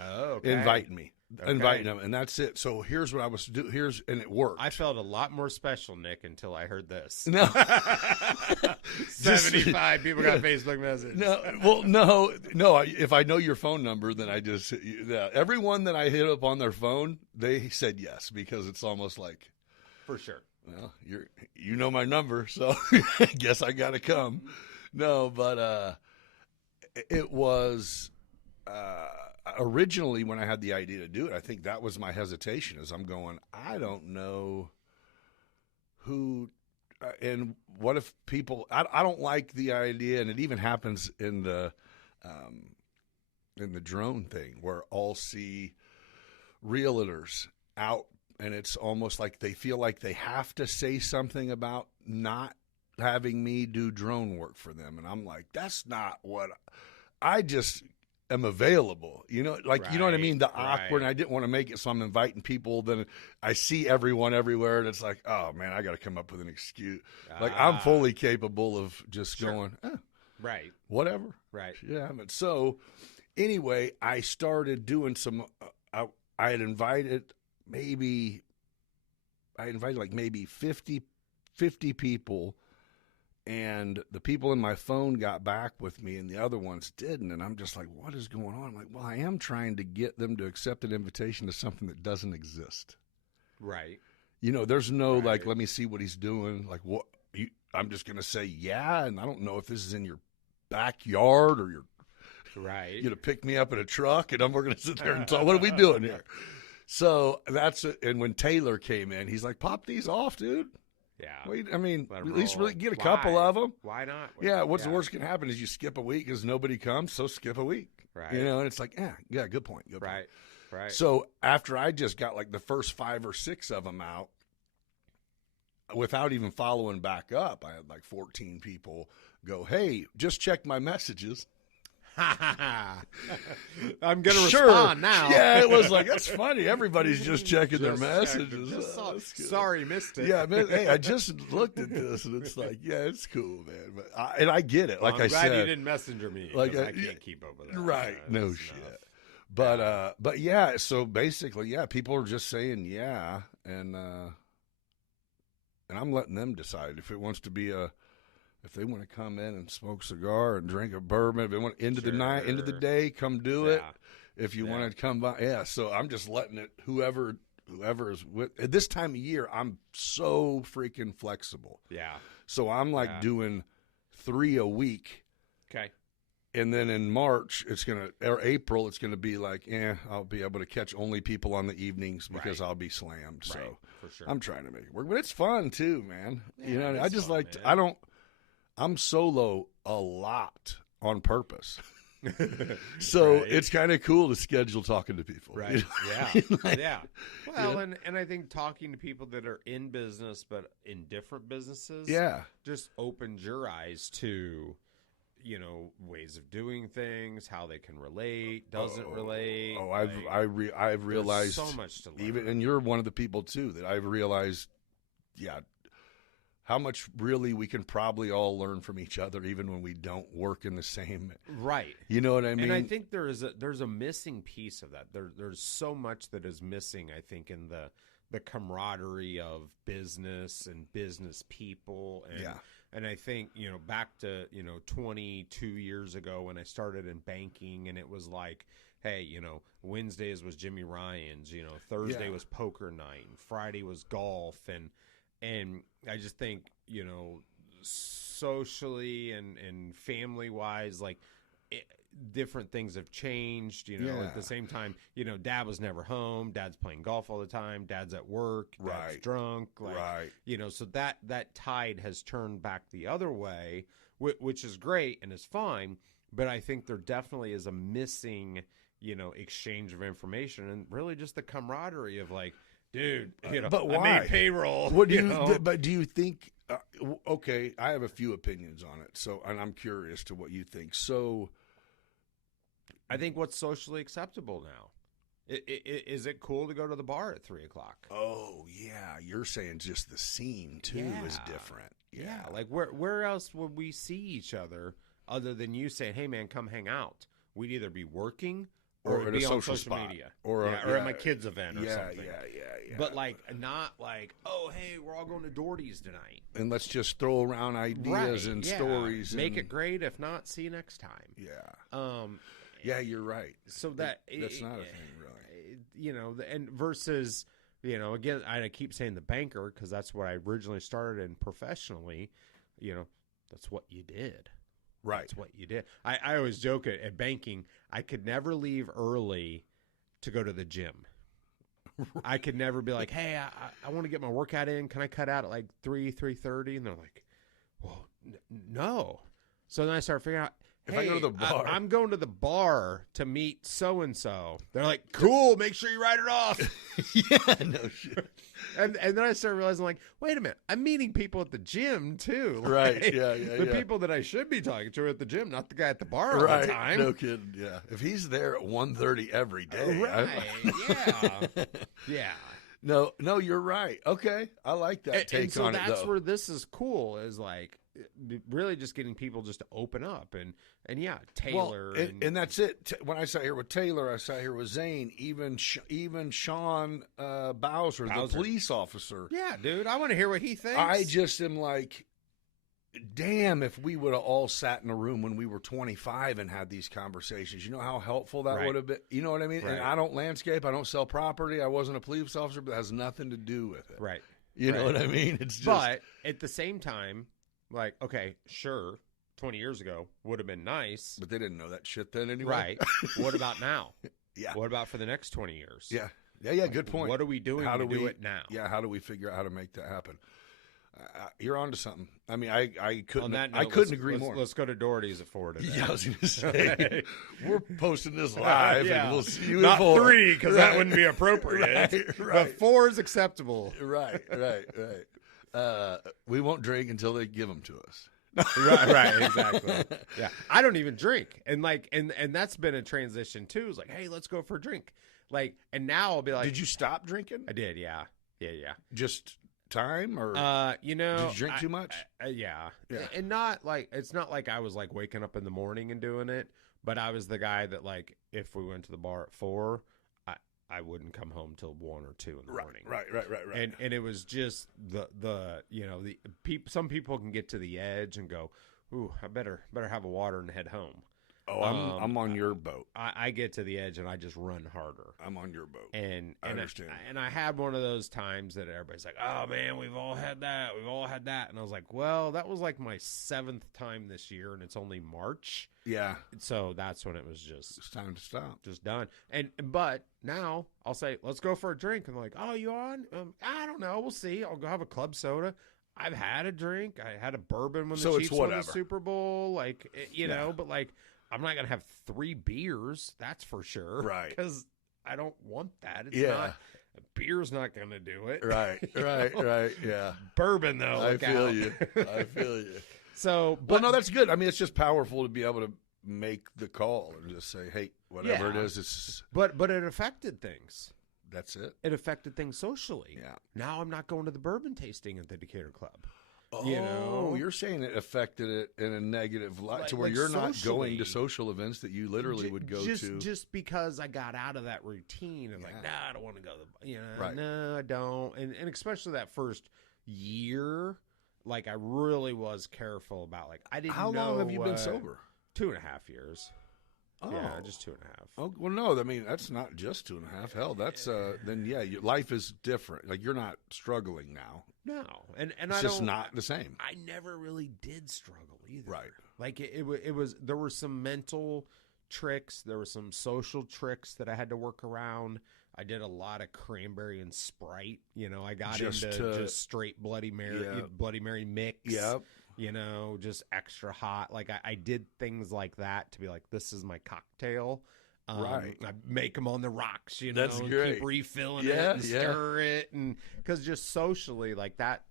Oh, okay. Inviting me. Inviting them, and that's it. So here's what I was doing. And it worked. I felt a lot more special, Nick, until I heard this. No, 75 people got a Facebook message. No. If I know your phone number, then I just everyone that I hit up on their phone, they said yes because it's almost like, for sure. Well, you know my number, so I guess I got to come. No, but it was originally when I had the idea to do it. I think that was my hesitation. Is I'm going, I don't know who. And what if people? I don't like the idea, and it even happens in the drone thing where I'll see realtors out, and it's almost like they feel like they have to say something about not having me do drone work for them, and I'm like, that's not what I just am available. You know, like you know what I mean? The awkward. And I didn't want to make it so I'm inviting people. Then I see everyone everywhere, and it's like, oh man, I got to come up with an excuse. Like I'm fully capable of just going, right, whatever, right, yeah. But so anyway, I started doing some. I had invited like maybe 50 people. And the people in my phone got back with me and the other ones didn't. And I'm just like, what is going on? I'm like, well, I am trying to get them to accept an invitation to something that doesn't exist. Right. You know, there's no like, let me see what he's doing. Like, what? I'm just going to say, yeah. And I don't know if this is in your backyard or you're going to pick me up in a truck and we're going to sit there and talk. What are we doing here? So that's it. And when Taylor came in, he's like, pop these off, dude. Yeah. Wait, I mean, Let at 'em least roll. really get a couple of them. Why not? Yeah, what's the worst can happen is you skip a week because nobody comes, so skip a week. Right. You know, and it's like, yeah, good point. Good point. Right. So after I just got like the first 5 or 6 of them out, without even following back up, I had like 14 people go, hey, just check my messages. I'm going to respond now. Yeah, it was like, that's funny. Everybody's just checking their messages. Sorry, missed it. Yeah, man, hey, I just looked at this, and it's like, yeah, it's cool, man. But I get it. Like I'm I glad said, you didn't messenger me. Like I can't keep up with that. Right? No That's shit. enough. But yeah. So basically, yeah, people are just saying yeah, and I'm letting them decide if it wants to be if they want to come in and smoke a cigar and drink a bourbon, if they want end of the night, end of the day, come do it. If you want to come by, yeah. So I'm just letting it. Whoever is with at this time of year, I'm so freaking flexible. Yeah. So I'm like doing 3 a week. Okay. And then in March, or April, it's gonna be like, I'll be able to catch only people on the evenings because I'll be slammed. So for sure. I'm trying to make it work, but it's fun too, man. Yeah, you know, I just fun, like man. I'm solo a lot on purpose. So it's kind of cool to schedule talking to people. Right. You know? Yeah. Yeah. Well, and I think talking to people that are in business but in different businesses just opens your eyes to, you know, ways of doing things, how they can relate, doesn't relate. Oh, I've realized so much to learn. Even, and you're one of the people too that I've realized, how much really we can probably all learn from each other, even when we don't work in the same. Right. You know what I mean? And I think there's a missing piece of that. There's so much that is missing, I think, in the camaraderie of business and business people. And, and I think, you know, back to, 22 years ago when I started in banking, and it was like, hey, Wednesdays was Jimmy Ryan's, Thursday was poker night, and Friday was golf, and I just think, socially and family-wise, like, different things have changed, at the same time, Dad was never home. Dad's playing golf all the time. Dad's at work. Dad's drunk. So that tide has turned back the other way, which is great and is fine. But I think there definitely is a missing, exchange of information and really just the camaraderie of like, dude, but why? I made payroll. What do you? But do you think? Okay, I have a few opinions on it. So, and I'm curious to what you think. So, I think what's socially acceptable now. Is it cool to go to the bar at 3:00? Oh yeah, you're saying just the scene too is different. Yeah, like where else would we see each other other than you saying, "Hey man, come hang out"? We'd either be working or at be a on social social spot. media, or at my kid's event or something. Yeah. But like not like, oh hey, we're all going to Doherty's tonight, and let's just throw around ideas and stories. Make it great. If not, see you next time. Yeah. Yeah, you're right. So that's not a thing, really. And versus, again, I keep saying the banker because that's what I originally started in professionally. That's what you did. Right. That's what you did. I always joke at banking, I could never leave early to go to the gym. I could never be like, hey, I want to get my workout in. Can I cut out at like 3:30? And they're like, well, no. So then I start figuring out, If I go to the bar. I'm going to the bar to meet so-and-so. They're like, cool, make sure you write it off. Yeah, no shit. And then I started realizing, like, wait a minute, I'm meeting people at the gym, too. Like, Right, yeah, the people that I should be talking to are at the gym, not the guy at the bar all Right, the time. no kidding, yeah. If he's there at 1:30 every day. Right, yeah. Yeah. No, you're right. Okay, I like that take and so on it, that's though. where this is cool, is like really just getting people just to open up and yeah, Taylor. Well, and that's it. When I sat here with Taylor, I sat here with Zane, even Sean Bowser, the police officer. Yeah, dude, I want to hear what he thinks. I just am like, damn, if we would have all sat in a room when we were 25 and had these conversations, you know how helpful that would have been? You know what I mean? Right. And I don't landscape. I don't sell property. I wasn't a police officer, but that has nothing to do with it. Right. You know what I mean? It's just. But at the same time, like, okay, sure, 20 years ago would have been nice. But they didn't know that shit then anyway. Right. What about now? Yeah. What about for the next 20 years? Yeah. Yeah, good point. What are we doing to do it now? Yeah, how do we figure out how to make that happen? You're onto something. I mean, I couldn't agree more. Let's go to Doherty's at 4 today. Yeah, I was going to say, we're posting this live, Yeah. and we'll see you Not at 4. 3, because that wouldn't be appropriate. Right. But 4 is acceptable. Right. We won't drink until they give them to us. right, exactly. Yeah, I don't even drink, and like, and that's been a transition too. It's like, hey, let's go for a drink. Like, and now I'll be like, Did you stop drinking? I did, yeah. Just time, or you know, did you drink too much? Yeah, Yeah. and not like, it's not like I was like waking up in the morning and doing it, but I was the guy that, like, if we went to the bar at 4, I wouldn't come home till 1 or 2 in the morning. Right. And it was just the you know, the some people can get to the edge and go, ooh, I better have a water and head home. Oh, I'm on your boat. I get to the edge and I just run harder. I'm on your boat. And I understand. And I had one of those times that everybody's like, oh man, we've all had that. And I was like, well, that was like my 7th time this year, and it's only March. Yeah. So that's when it was just, It's time to stop. just done. But now I'll say, let's go for a drink. And they're like, oh, you on? I don't know. We'll see. I'll go have a club soda. I've had a drink. I had a bourbon when So the it's Chiefs won the whatever. Super Bowl. Like, you know, but like, I'm not going to have 3 beers. That's for sure. Right. Because I don't want that. It's Yeah. not, beer's not going to do it. Right. Yeah. Bourbon, though. I look feel out. you. So, Well, but no, that's good. I mean, it's just powerful to be able to make the call and just say, hey, whatever it Yeah. is, it's but it affected things. that's it. It affected things socially. Yeah. Now I'm not going to the bourbon tasting at the Decatur Club. Oh, You know? you're saying it affected it in a negative light to where Like you're not going to socially. social events that you literally would go to. Just because I got out of that routine of like, Yeah. nah, I don't want to go to the, you know, Right. no, I don't. And especially that first year, like I really was careful about, like, I didn't How know. long have you been sober? 2.5 years. Oh. Yeah, just 2.5. Oh, well, no, I mean, that's not just 2.5. Hell, that's, then, yeah, your life is different. Like, you're not struggling now. No. And It's I just don't, not the same. I never really did struggle either. Right. Like it was, there were some mental tricks. There were some social tricks that I had to work around. I did a lot of cranberry and Sprite. You know, I got Just into to- just straight Bloody Mary, Yeah. Bloody Mary mix. Yep. You know, just extra hot. Like I did things like that to be like, this is my cocktail. Right. I make them on the rocks, you know, That's and great. keep refilling Yeah, it and yeah. stir it. And because just socially, like that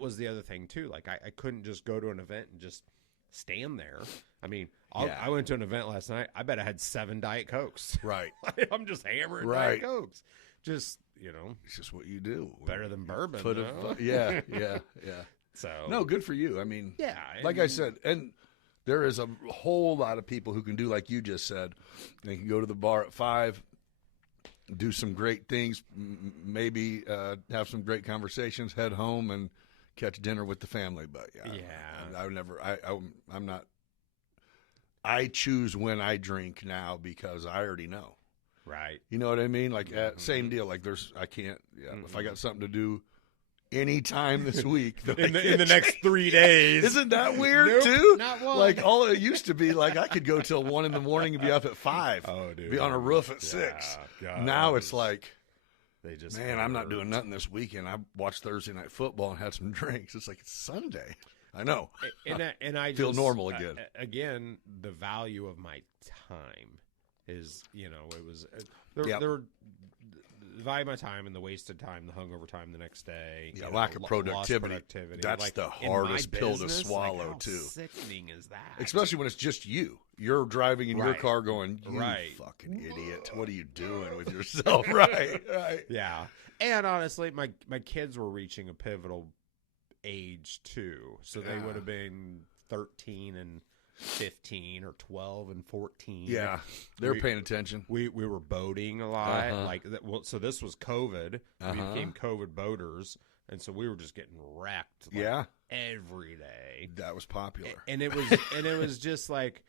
was the other thing too. Like I couldn't just go to an event and just stand there. I mean, Yeah. I went to an event last night. I bet I had 7 Diet Cokes. Right. I'm just hammering Right. Diet Cokes. Just, you know, It's just what you do. better than bourbon. Foot though. of, yeah. So No, good for you. I mean, yeah. like I said, and there is a whole lot of people who can do like you just said. They can go to the bar at 5, do some great things, maybe have some great conversations, head home, and catch dinner with the family. But I'm not. I choose when I drink now because I already know. Right. You know what I mean? Like same deal. Like I can't. Yeah. If I got something to do anytime this week. in the next 3 days. Isn't that weird Nope, too? not one. Like all it used to be, like I could go till 1 a.m. and be up at 5. Oh, dude. Be on a roof at 6. God. Now it's like, They just man, I'm not doing nothing this weekend. I watched Thursday Night Football and had some drinks. It's like it's Sunday. I know. And I feel just, normal again. Again, the value of my time is, it was Yep. there were the value of my time and the wasted time, the hungover time the next day. Yeah, lack of productivity. That's Like, the in my hardest pill to business, swallow, like, how too. Sickening is that? Especially when it's just you. You're driving in your Right. car going, you Right. fucking idiot. What are you doing with yourself? Right. Yeah. And honestly, my kids were reaching a pivotal age too. So they would have been 13 and 15 or 12 and 14. Yeah. They're paying attention. We were boating a lot. Uh-huh. So this was COVID. Uh-huh. We became COVID boaters. And so we were just getting wrecked every day. That was popular. And it was just like,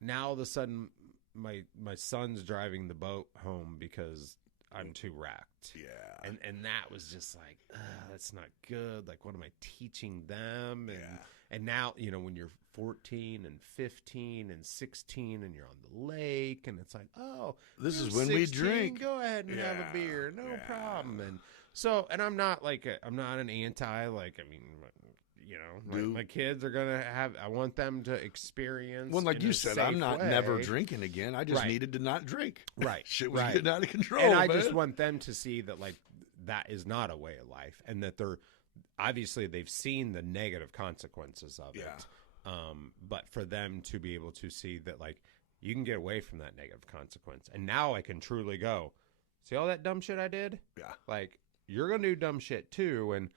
now all of a sudden my son's driving the boat home because I'm too wrecked. Yeah. And that was just like, that's not good. Like, what am I teaching them? And now, when you're 14 and 15 and 16 and you're on the lake and it's like, oh, This is you're when we 16, drink. Go ahead and have a beer. No problem. And so, and I'm not an anti, my kids are going to I want them to experience. Well, like in you a said, safe I'm not way. never drinking again. I just Right. needed to not drink. Right. Shit was Right. getting out of control. And I man. just want them to see that that is not a way of life, and that obviously they've seen the negative consequences of it. But for them to be able to see that you can get away from that negative consequence, and now I can truly go, see all that dumb shit I did? Yeah. You're gonna do dumb shit too, and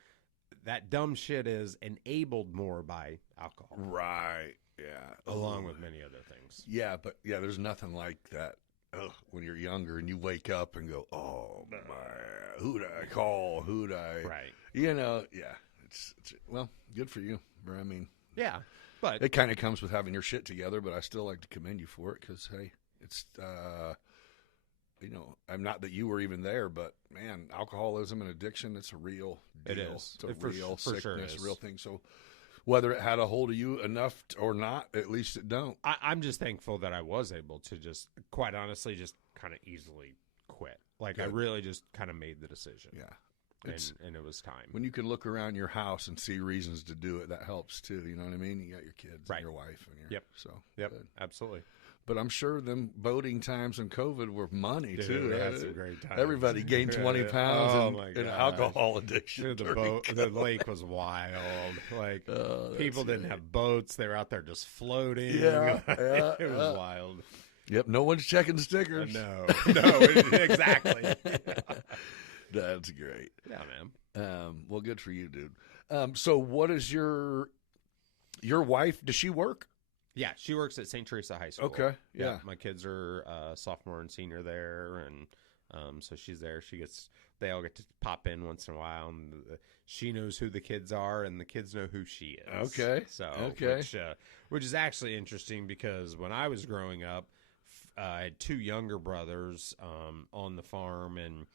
that dumb shit is enabled more by alcohol, Right. Yeah. along with many other things. Yeah, but there's nothing like that. When you're younger and you wake up and go, oh man, who'd I call? Who'd I? Right. It's well, good for you, bro. I mean, Yeah, but it kind of comes with having your shit together, but I still like to commend you for it because hey, it's I'm not that you were even there, but man, alcoholism and addiction, it's a real deal. It is. It's a real for sickness, sure is. a real thing. So whether it had a hold of you enough or not, at least it don't. I'm just thankful that I was able to just, quite honestly, just kind of easily quit. I Good. really just kind of made the decision. Yeah. And it was time. When you can look around your house and see reasons to do it, that helps too. You know what I mean? You got your kids Right. and your wife and your Yep. So Yep, good. absolutely. But I'm sure them boating times and COVID were money Dude, too. we had right? some great times. Everybody gained 20 pounds Oh, in, my in gosh. alcohol addiction. Dude, the lake was wild. People didn't have boats; they were out there just floating. Yeah, It was wild. Yep, no one's checking stickers. No, exactly. That's great. Yeah, man. Well, good for you, dude. So, what is your wife? Does she work? Yeah, she works at St. Teresa High School. Okay, yeah. My kids are sophomore and senior there, and so she's there. They all get to pop in once in a while, and she knows who the kids are, and the kids know who she is. Okay, So, okay. which is actually interesting because when I was growing up, I had two younger brothers on the farm, and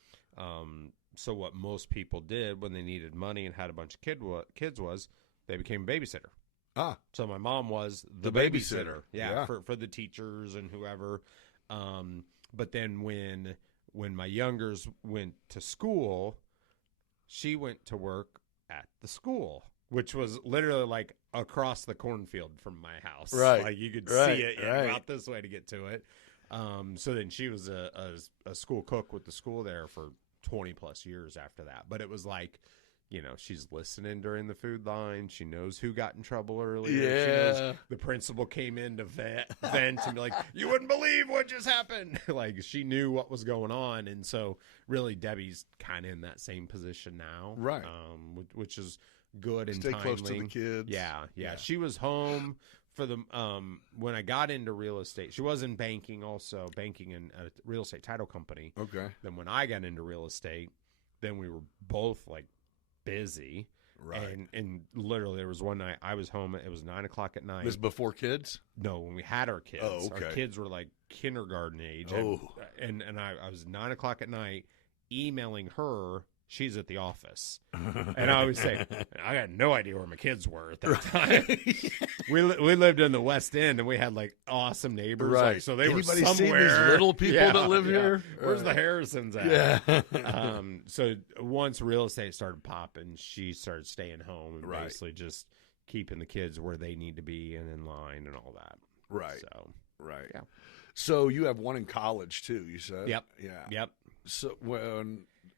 so what most people did when they needed money and had a bunch of kids was they became a babysitter. So my mom was the babysitter. Yeah. For the teachers and whoever. But then when my youngers went to school, she went to work at the school, which was literally across the cornfield from my house. Right. You could Right. see it. You Right. go out this way to get to it. So then she was a school cook with the school there for 20 plus years after that. But it was she's listening during the food line. She knows who got in trouble earlier. Yeah. She knows the principal came in to vent and be like, you wouldn't believe what just happened. She knew what was going on. And so really Debbie's kind of in that same position now. Right. Which is good and Stay timely. close to the kids. Yeah. She was home for the when I got into real estate. She was in banking in a real estate title company. Okay. Then when I got into real estate, then we were both busy. Right. And literally there was one night I was home. It was 9:00 at night. This before kids? No, when we had our kids. Oh, okay. Our kids were kindergarten age. Oh. And I was 9:00 at night emailing her. she's at the office. And I always say, I got no idea where my kids were at that time. we lived in the West End, and we had like awesome neighbors. Right. Like, so they Anybody were somewhere. see these little people that live here? Where's the Harrisons at? Yeah. So once real estate started popping, she started staying home and Right. basically just keeping the kids where they need to be and in line and all that. Right. So Right. Yeah. So you have one in college too, you said? Yep. Yeah. Yep. So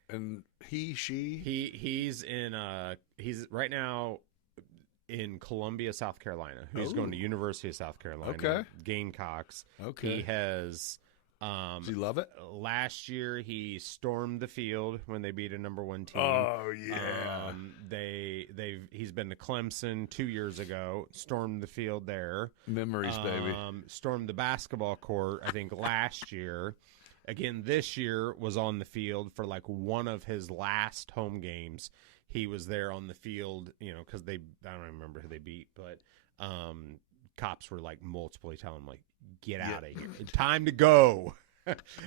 and she He's right now in Columbia, South Carolina. He's going to University of South Carolina. Okay. Gamecocks. Okay. He has does he love it? last year he stormed the field when they beat a number 1 team. Oh yeah. He's been to Clemson 2 years ago, stormed the field there. Memories, baby. Stormed the basketball court, I think, last year. Again, this year was on the field for like one of his last home games. He was there on the field, because I don't remember who they beat, but cops were like multiply telling him, like, get out of here. It's time to go.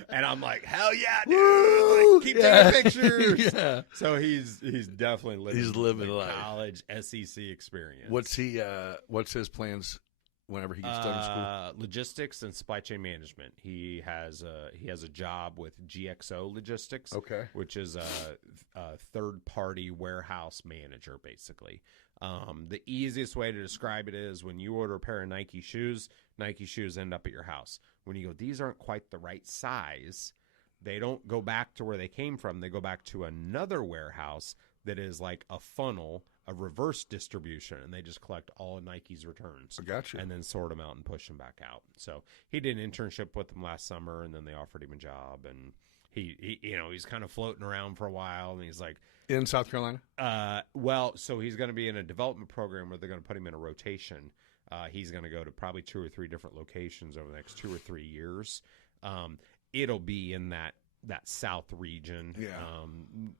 And I'm like, hell yeah, dude. Like, keep taking pictures. Yeah. So he's definitely living the life. College SEC experience. What's his plans whenever he gets done in school? Logistics and supply chain management. He has a job with GXO Logistics, Okay. which is a third party warehouse manager, basically. The easiest way to describe it is when you order a pair of Nike shoes end up at your house. When you go, these aren't quite the right size, they don't go back to where they came from. They go back to another warehouse that is like a funnel, a reverse distribution, and they just collect all of Nike's returns. I got you. And then sort them out and push them back out. So he did an internship with them last summer, and then they offered him a job, and he's kind of floating around for a while, and he's like, In South Carolina? so he's going to be in a development program where they're going to put him in a rotation. He's going to go to probably 2 or 3 different locations over the next 2 or 3 years. It'll be in that South region,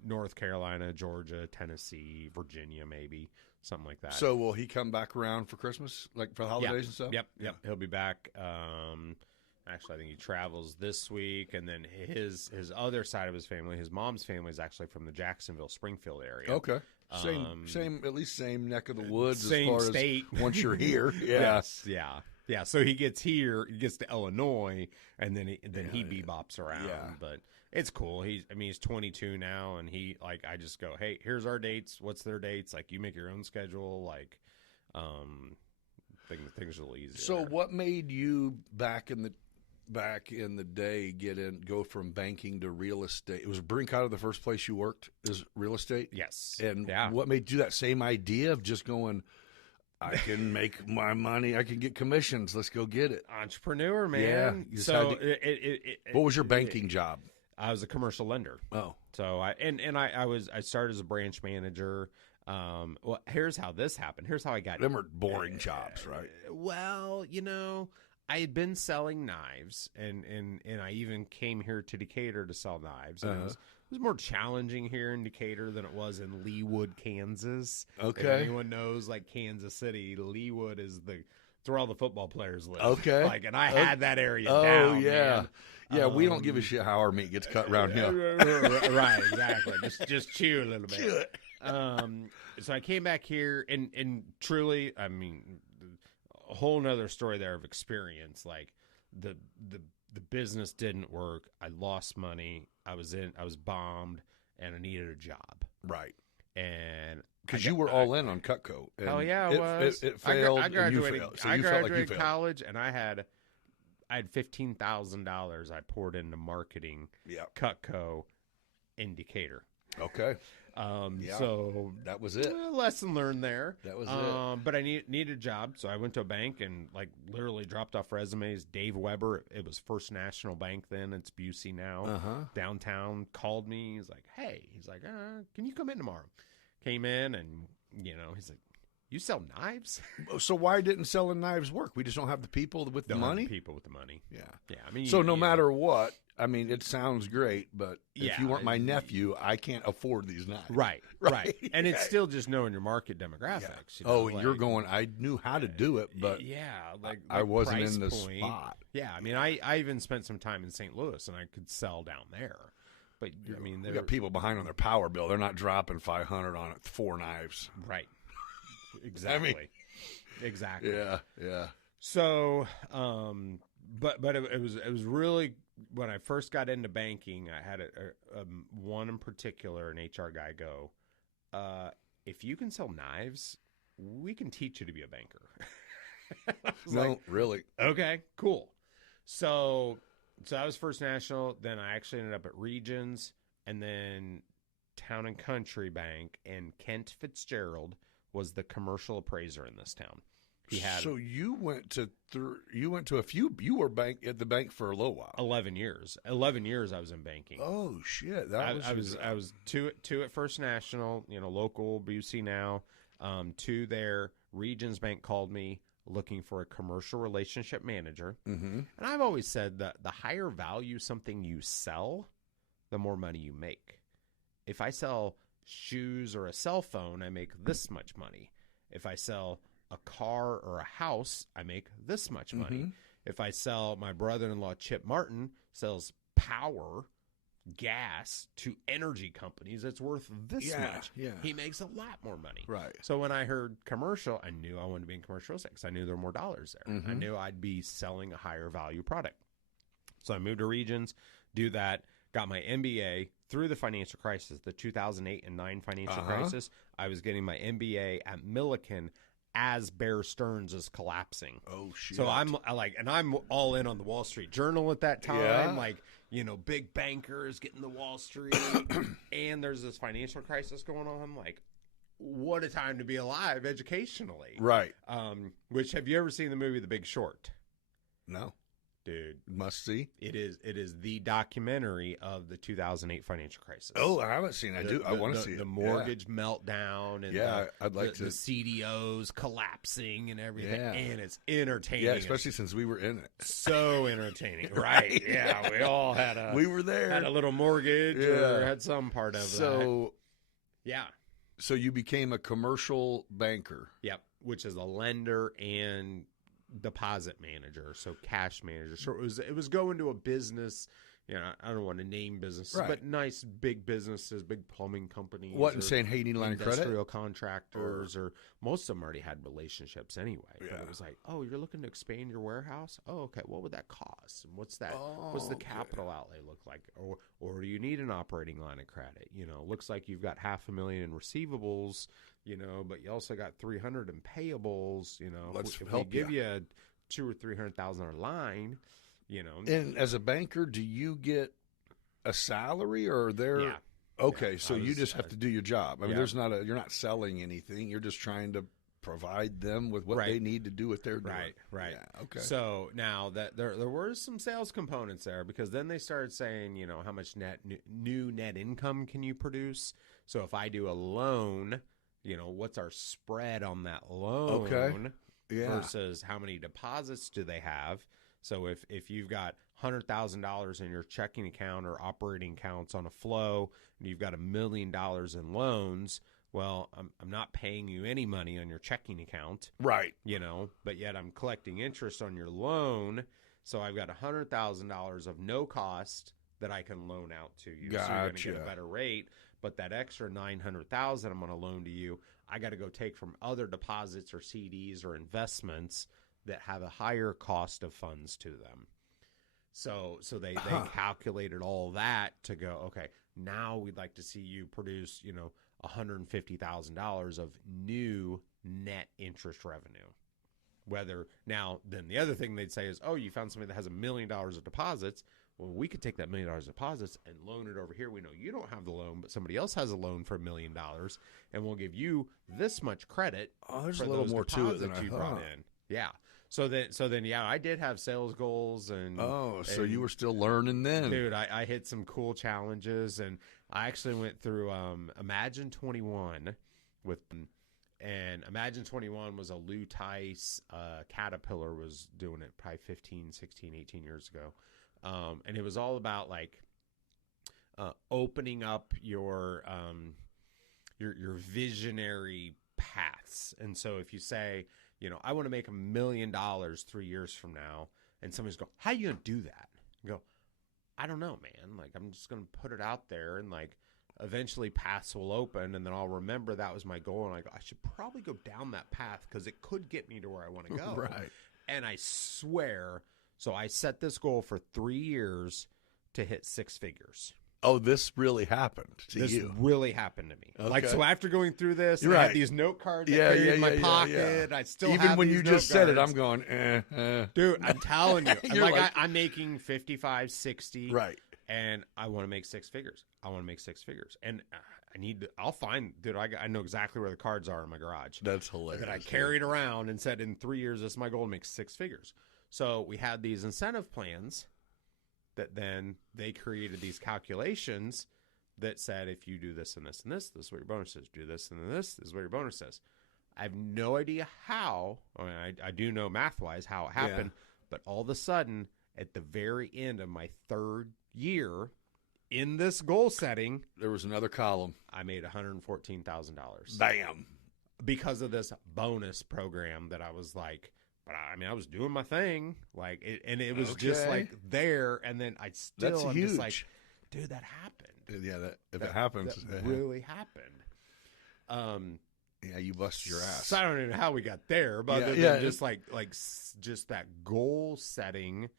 North Carolina, Georgia, Tennessee, Virginia, maybe something like that. So will he come back around for Christmas, like for holidays and stuff? Yep. He'll be back. Actually, I think he travels this week, and then his other side of his family, his mom's family, is actually from the Jacksonville, Springfield area. Okay. Same neck of the woods same as far state. as once you're here. Yeah. Yes, yeah. So he gets here, he gets to Illinois, and then he bebops around. Yeah. But it's cool. He's 22 now, and I just go, hey, here's our dates. What's their dates? Like, you make your own schedule. Like, things are a little easier. So there. what made you back in the day go from banking to real estate? It was Brinkotter the first place you worked is real estate? Yes. And what made you that same idea of just going, I can make my money, I can get commissions, let's go get it? Entrepreneur, man. Yeah. So What was your banking job? I was a commercial lender. Oh. So I started as a branch manager. Well, here's how this happened. Here's how I got Them are boring jobs, right? Well, I had been selling knives, and I even came here to Decatur to sell knives. And it was more challenging here in Decatur than it was in Leawood, Kansas. Okay. If anyone knows, like, Kansas City, Leawood is it's where all the football players live. Okay. And I had that area down. Oh, yeah. Man. Yeah, we don't give a shit how our meat gets cut around here. Right, exactly. Just chew a little bit. Chew it. So I came back here, and truly, a whole nother story there of experience. Like, the business didn't work. I lost money. I was bombed, and I needed a job. Right. And because you were all in on Cutco. Hell yeah, I was. It failed. I graduated. And you failed. So I you felt like you graduated failed. college, and I had $15,000 I poured into marketing. Yeah. Cutco in Decatur. Okay. So that was it. Lesson learned there. That was it. But I needed a job, so I went to a bank and literally dropped off resumes. Dave Weber, it was First National Bank then. It's Busey now. Downtown, called me. He's like, "Hey," "can you come in tomorrow?" Came in, and he's like, "You sell knives?" So why didn't selling knives work? We just don't have the people with the money? People with the money. Yeah. So no matter what, it sounds great, but if you weren't my nephew, I can't afford these knives. Right. And it's still just knowing your market demographics. Yeah. You're going, I knew how to do it, but I wasn't in the spot. Yeah, I even spent some time in St. Louis, and I could sell down there. But I mean, you got people behind on their power bill. They're not dropping 500 on it, 4 knives. right. Exactly. Exactly. Yeah. So, but it was really, when I first got into banking, I had one in particular, an HR guy go, if you can sell knives, we can teach you to be a banker. No, really. Okay, cool. So I was First National. Then I actually ended up at Regions, and then Town and Country Bank. And Kent Fitzgerald was the commercial appraiser in this town. He had So you went to a few. You were at the bank for a little while. 11 years. 11 years I was in banking. Oh shit! I was two at First National, local BUC now. 2 there. Regions Bank called me looking for a commercial relationship manager. Mm-hmm. And I've always said that the higher value something you sell, the more money you make. If I sell shoes or a cell phone, I make this much money. If I sell a car or a house, I make this much money. Mm-hmm. If I sell, my brother-in-law Chip Martin sells power, gas to energy companies, it's worth this much. Yeah. He makes a lot more money. Right. So when I heard commercial, I knew I wanted to be in commercial because I knew there were more dollars there. Mm-hmm. I knew I'd be selling a higher value product. So I moved to Regions, do that, got my MBA through the financial crisis, the 2008 and 9 financial crisis. I was getting my MBA at Milliken as Bear Stearns is collapsing. Oh shit! So I'm all in on the Wall Street Journal at that time. Yeah. Big bankers getting the Wall Street, and there's this financial crisis going on. I'm like, what a time to be alive educationally. Right. Which, have you ever seen the movie The Big Short? No. Dude, Must see. it is the documentary of the 2008 financial crisis. Oh, I haven't seen it. I want to see it. The mortgage meltdown and I'd like to. the CDOs collapsing and everything. Yeah. And it's entertaining. Yeah, especially since we were in it. So entertaining. Right. Yeah, we all had We were there. had a little mortgage or had some part of that. So Yeah. So you became a commercial banker. Yep. Which is a lender and deposit manager, so cash manager. So it was going to a business, I don't want to name businesses, Right. but nice big businesses, big plumbing companies. Wasn't saying, hey, you need a line of credit? Industrial contractors, or most of them already had relationships anyway. But Yeah. it was like, oh, you're looking to expand your warehouse? Oh, okay. What would that cost? And what's that? What's the capital outlay look like? Or do you need an operating line of credit? Looks like you've got $500,000 in receivables, but you also got 300 in payables. Let's if help we give you a $200,000 or $300,000 line, And as a banker, do you get a salary or are there? Yeah. Okay, Yeah, so you just have to do your job. I mean, Yeah. you're not selling anything. You're just trying to provide them with what Right. they need to do what they're doing. Right. Yeah, okay. So now that there were some sales components there, because then they started saying, how much new net income can you produce? So if I do a loan, what's our spread on that loan? Okay. Yeah. Versus how many deposits do they have? So if you've got $100,000 in your checking account or operating accounts on a flow, and you've got $1 million in loans, well, I'm not paying you any money on your checking account, Right. but yet I'm collecting interest on your loan. So I've got $100,000 of no cost that I can loan out to you. So you're going to get Gotcha. a better rate. But that extra $900,000 I'm going to loan to you, I got to go take from other deposits or CDs or investments that have a higher cost of funds to them. So they calculated all that to go, okay, now we'd like to see you produce, $150,000 of new net interest revenue. Then the other thing they'd say is, oh, you found somebody that has $1 million of deposits. Well, we could take that $1 million of deposits and loan it over here. We know you don't have the loan, but somebody else has a loan for $1 million, and we'll give you this much credit. Oh, there's for a little those more to it than deposits I you thought. brought in. Yeah. So then, yeah, I did have sales goals, and So you were still learning then. dude, I hit some cool challenges, and I actually went through Imagine 21 and Imagine 21 was a Lou Tice Caterpillar was doing it probably 15, 16, 18 years ago. And it was all about opening up your visionary paths. And so if you say, I want to make $1 million 3 years from now, and somebody's go, how are you going to do that? You go, I don't know, man. Like, I'm just going to put it out there, and like, eventually paths will open, and then I'll remember that was my goal, and I should probably go down that path because it could get me to where I want to go. Right. And I swear, so I set this goal for 3 years to hit 6 figures. Oh, this really happened to This you. really happened to me. Okay. Like, so after going through this, I Right. had these note cards I carried in my pocket. I still Even have when these you note just said it, cards. I'm going, Dude, I'm telling you. You're like- I'm making 55, 60. Right. And I want to make 6 figures. I want to make 6 figures. And I need to, I'll find, dude, I know exactly where the cards are in my garage. That's hilarious. That I carried around and said, in 3 years, this is my goal to make 6 figures. So we had these incentive plans that then they created these calculations that said, if you do this and this and this is what your bonus is. Do this and this is what your bonus is. I have no idea how. I mean, I do know math-wise how it happened. But all of a sudden, at the very end of my 3rd year in this goal setting, There was another column. I made $114,000 Bam. because of this bonus program that I was like, but I mean, I was doing my thing, like, and it was just Okay. like there, and then I still, That's I'm huge. just like, dude, that happened. Yeah, if it happens, That really happened. yeah, you busted your ass. So I don't even know how we got there, but Yeah, other yeah. than just just that goal setting,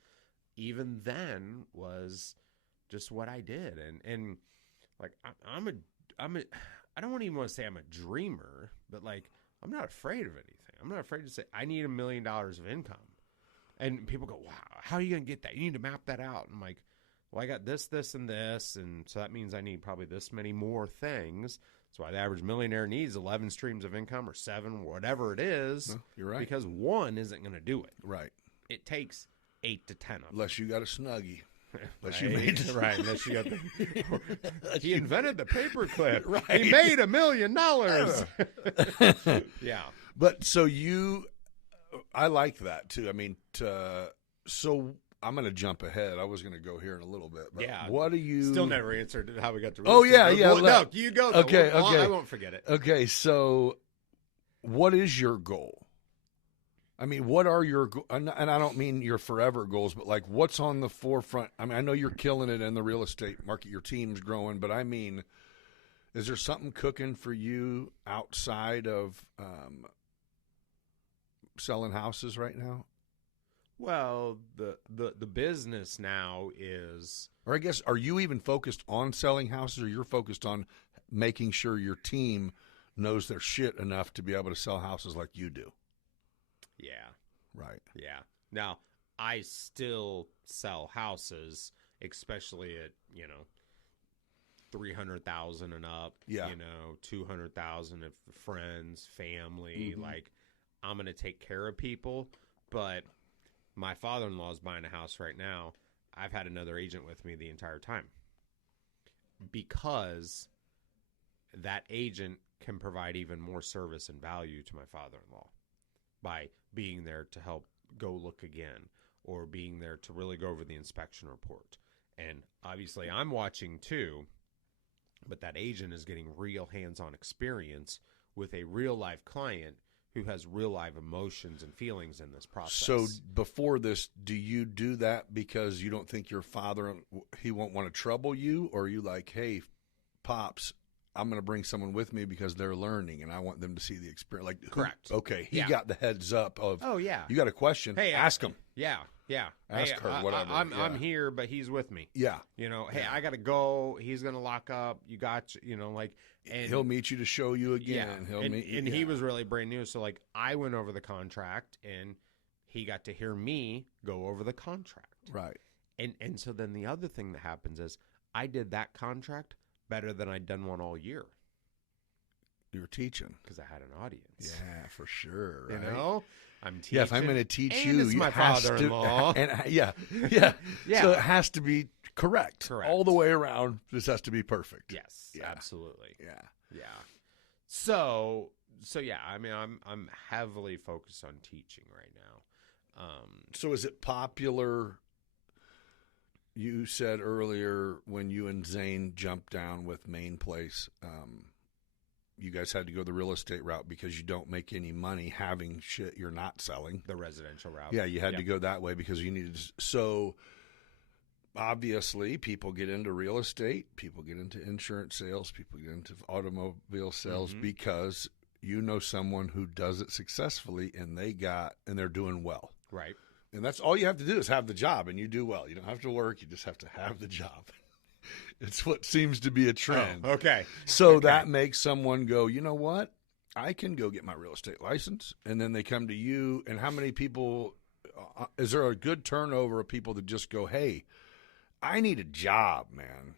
even then was just what I did, and like I don't even want to say I'm a dreamer, but like I'm not afraid of anything. I'm not afraid to say I need $1 million of income, and people go, "Wow, how are you gonna get that? You need to map that out." And I'm like, well, I got this, this, and this, and so that means I need probably this many more things. That's why the average millionaire needs 11 streams of income or 7, whatever it is. No, you're right. Because one isn't going to do it. Right. It takes 8 to 10 of them. Unless you got a Snuggie. Unless Right? you made Right, unless you got the... he invented the paperclip. Right. He made $1 million. Yeah. But so I like that too. I mean, so I'm going to jump ahead. I was going to go here in a little bit. But Yeah. what do you... Still never answered how we got to... Oh, yeah, yeah. No, you go. Though. Okay, Well, okay. I won't forget it. Okay, so what is your goal? I mean, what are your and I don't mean your forever goals, but like what's on the forefront? I mean, I know you're killing it in the real estate market. Your team's growing, but I mean, is there something cooking for you outside of selling houses right now? Well, the business now is... Or I guess, are you even focused on selling houses, or you're focused on making sure your team knows their shit enough to be able to sell houses like you do? Yeah. Right. Yeah. Now, I still sell houses, especially at, 300,000 and up, Yeah. 200,000 if friends, family, Mhm. like I'm going to take care of people. But my father-in-law is buying a house right now. I've had another agent with me the entire time because that agent can provide even more service and value to my father-in-law by being there to help go look again or being there to really go over the inspection report. And obviously I'm watching too, but that agent is getting real hands-on experience with a real-life client who has real-life emotions and feelings in this process. So before this, do you do that because you don't think your father, he won't want to trouble you? Or are you like, hey, Pops, I'm going to bring someone with me because they're learning and I want them to see the experience? Like, Correct. Okay, he Yeah. got the heads up of, Oh, yeah. you got a question, Hey, ask him. Yeah, yeah. Ask her, whatever, I'm yeah. here, but he's with me. Yeah. Hey, Yeah. I got to go. He's going to lock up. You got, and He'll meet you to show you again. He'll and, meet you. and yeah. he was really brand new. So, I went over the contract, and he got to hear me go over the contract. Right. And so then the other thing that happens is I did that contract better than I'd done one all year You were teaching. because I had an audience. Yeah, for sure. Right? I'm teaching. Yeah, if I'm going to teach and you, it's you my has to- father-in-law. And yeah. Yeah. So it has to be correct. Correct. All the way around. This has to be perfect. Yes, Yeah. absolutely. Yeah. Yeah. So yeah, I mean, I'm heavily focused on teaching right now. So is it popular? You said earlier when you and Zane jumped down with Main Place, you guys had to go the real estate route because you don't make any money having shit you're not selling. The residential route. Yeah, you had to go that way because you neted. So obviously, people get into real estate, people get into insurance sales, people get into automobile sales because you know someone who does it successfully and they're doing well. Right. And that's all you have to do is have the job and you do well. You don't have to work. You just have to have the job. It's what seems to be a trend. Oh, okay. So that makes someone go, you know what? I can go get my real estate license. And then they come to you. And how many people, is there a good turnover of people that just go, hey, I need a job, man.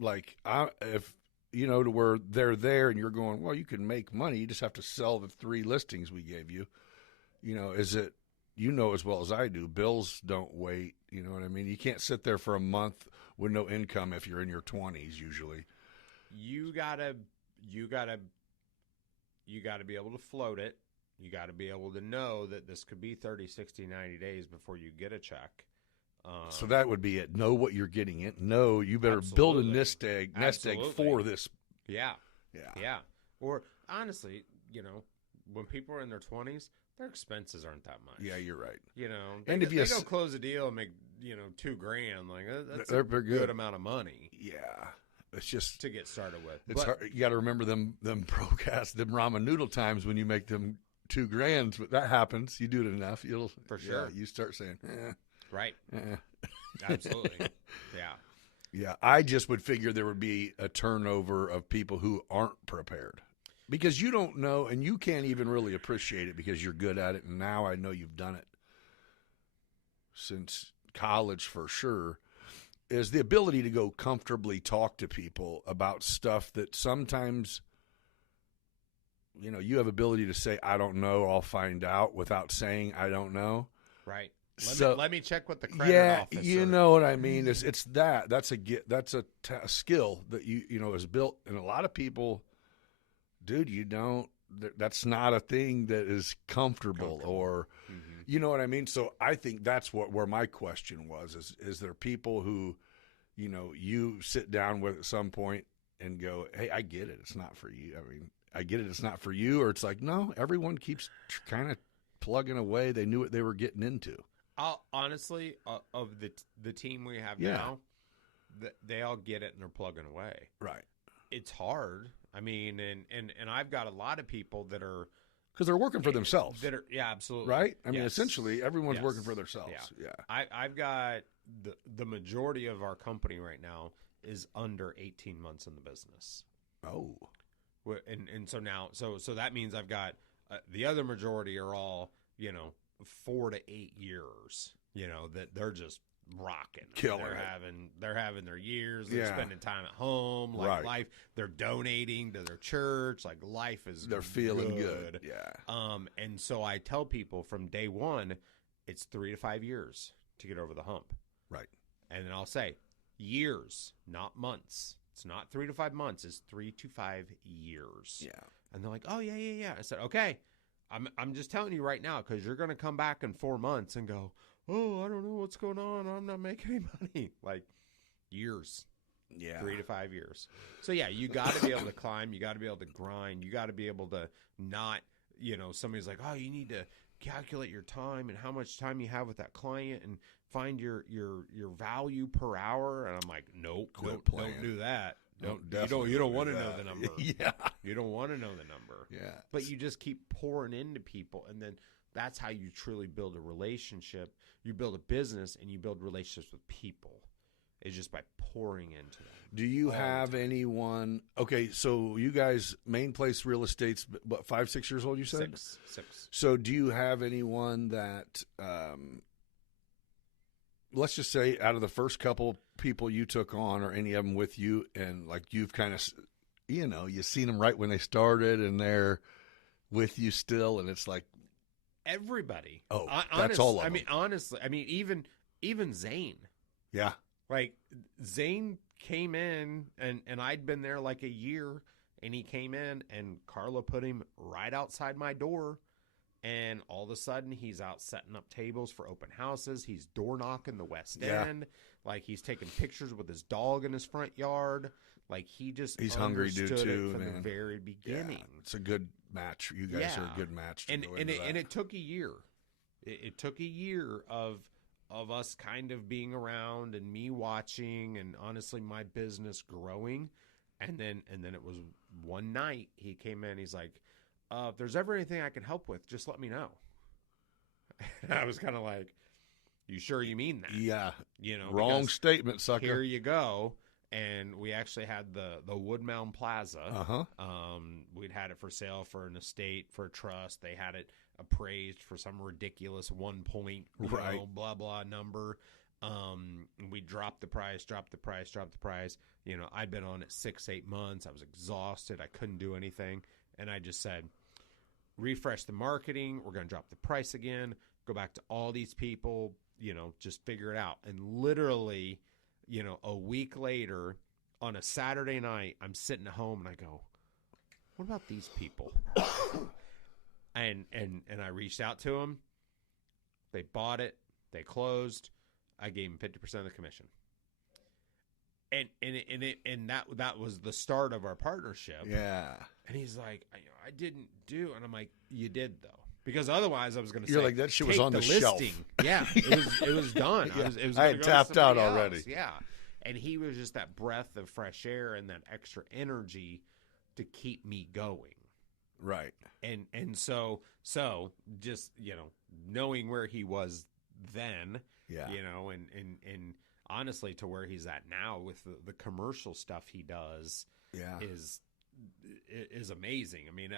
Like, if, you know, to where they're there and you're going, well, you can make money. You just have to sell the 3 listings we gave you. You know, is it, you know as well as I do, bills don't wait. You know what I mean? You can't sit there for a month with no income if you're in your 20s usually. You gotta be able to float it. You got to be able to know that this could be 30, 60, 90 days before you get a check. So that would be it. Know what you're getting in. Know you better build a nest egg for this. Yeah. Yeah. Yeah. Or honestly, you know, when people are in their 20s, their expenses aren't that much. Yeah, you're right. You know, And they, if you they go close a deal and make, you know, $2,000, like that's they're a good. good amount of money. Yeah. It's just to get started with. It's hard. You got to remember them broadcast, them ramen noodle times when you make them $2,000. But that happens. You do it enough, you'll for sure. You start saying, right. Absolutely. Yeah. Yeah. I just would figure there would be a turnover of people who aren't prepared because you don't know and you can't even really appreciate it because you're good at it. And now I know you've done it since college for sure. Is the ability to go comfortably talk to people about stuff that sometimes, you know, you have ability to say, I don't know, I'll find out without saying I don't know. Right. Let me check with the credit officer. You know what I mean? It's that's a skill that you know is built. And a lot of people, dude, that's not a thing that is comfortable. Or, you know what I mean? So I think that's where my question was, is there people who, you know, you sit down with at some point and go, hey, I get it. It's not for you. I mean, I get it. It's not for you. Or it's like, no, everyone keeps kind of plugging away. They knew what they were getting into. Honestly, of the team we have now, they all get it and they're plugging away. Right. It's hard. I mean, and I've got a lot of people that are because they're working for themselves. Yeah, absolutely. Right. I mean, essentially, everyone's working for themselves. Yeah. I've got the majority of our company right now is under 18 months in the business. Oh. And so now, so that means I've got the other majority are all, you know, 4 to 8 years, you know, that they're just rocking. Killing they're having their years. They're spending time at home, like life. They're donating to their church. Like life is they're feeling good. Yeah. And so I tell people from day one, it's 3 to 5 years to get over the hump. Right. And then I'll say years, not months. It's not 3 to 5 months. It's 3 to 5 years. Yeah. And they're like, oh yeah. I said, okay. I'm just telling you right now because you're going to come back in 4 months and go, oh, I don't know what's going on. I'm not making any money. Like years. Yeah. 3 to 5 years. So, yeah, you got to be able to climb. You got to be able to grind. You got to be able to not, you know, somebody's like, oh, you need to calculate your time and how much time you have with that client and find your value per hour. And I'm like, nope, don't do that. You don't want to know the number. Yeah. You don't want to know the number. Yeah. But you just keep pouring into people, and then that's how you truly build a relationship. You build a business, and you build relationships with people. It's just by pouring into them. Do you have anyone? Okay, so you guys, Main Place Real Estate's what, 5-6 years old? You said 6. So do you have anyone that? Let's just say out of the first couple people you took on or any of them with you and like you've kind of, you know, you've seen them right when they started and they're with you still and it's like. Everybody. Oh, that's all of them. I mean, honestly, even Zane. Yeah. Like Zane came in and I'd been there like a year and he came in and Carla put him right outside my door. And all of a sudden, he's out setting up tables for open houses. He's door knocking the West End. Like, he's taking pictures with his dog in his front yard. Like, he's hungry dude too, from man. the very beginning. Yeah, it's a good match. You guys are a good match. And it took a year. It took a year of of us kind of being around and me watching and honestly my business growing. And then it was one night he came in, he's like, if there's ever anything I can help with, just let me know. And I was kind of like, you sure you mean that? Yeah. You know, wrong statement, sucker. Here you go. And we actually had the Woodmound Plaza. Uh-huh. We'd had it for sale for an estate, for a trust. They had it appraised for some ridiculous 1 point, blah, blah number. We dropped the price. You know, I'd been on it 6-8 months. I was exhausted. I couldn't do anything. And I just said, refresh the marketing. We're going to drop the price again. Go back to all these people, you know, just figure it out. And literally, you know, a week later on a Saturday night, I'm sitting at home and I go, what about these people? and I reached out to them. They bought it. They closed. I gave them 50% of the commission. And that was the start of our partnership. Yeah. And he's like, I didn't do. And I'm like, you did though. Because otherwise I was going to say, you're like, that shit was on the shelf. Yeah. It was done. Yeah. It was I had tapped out already. Yeah. And he was just that breath of fresh air and that extra energy to keep me going. Right. And so just, you know, knowing where he was then, yeah, you know, and honestly to where he's at now with the commercial stuff he does, yeah, is amazing. I mean,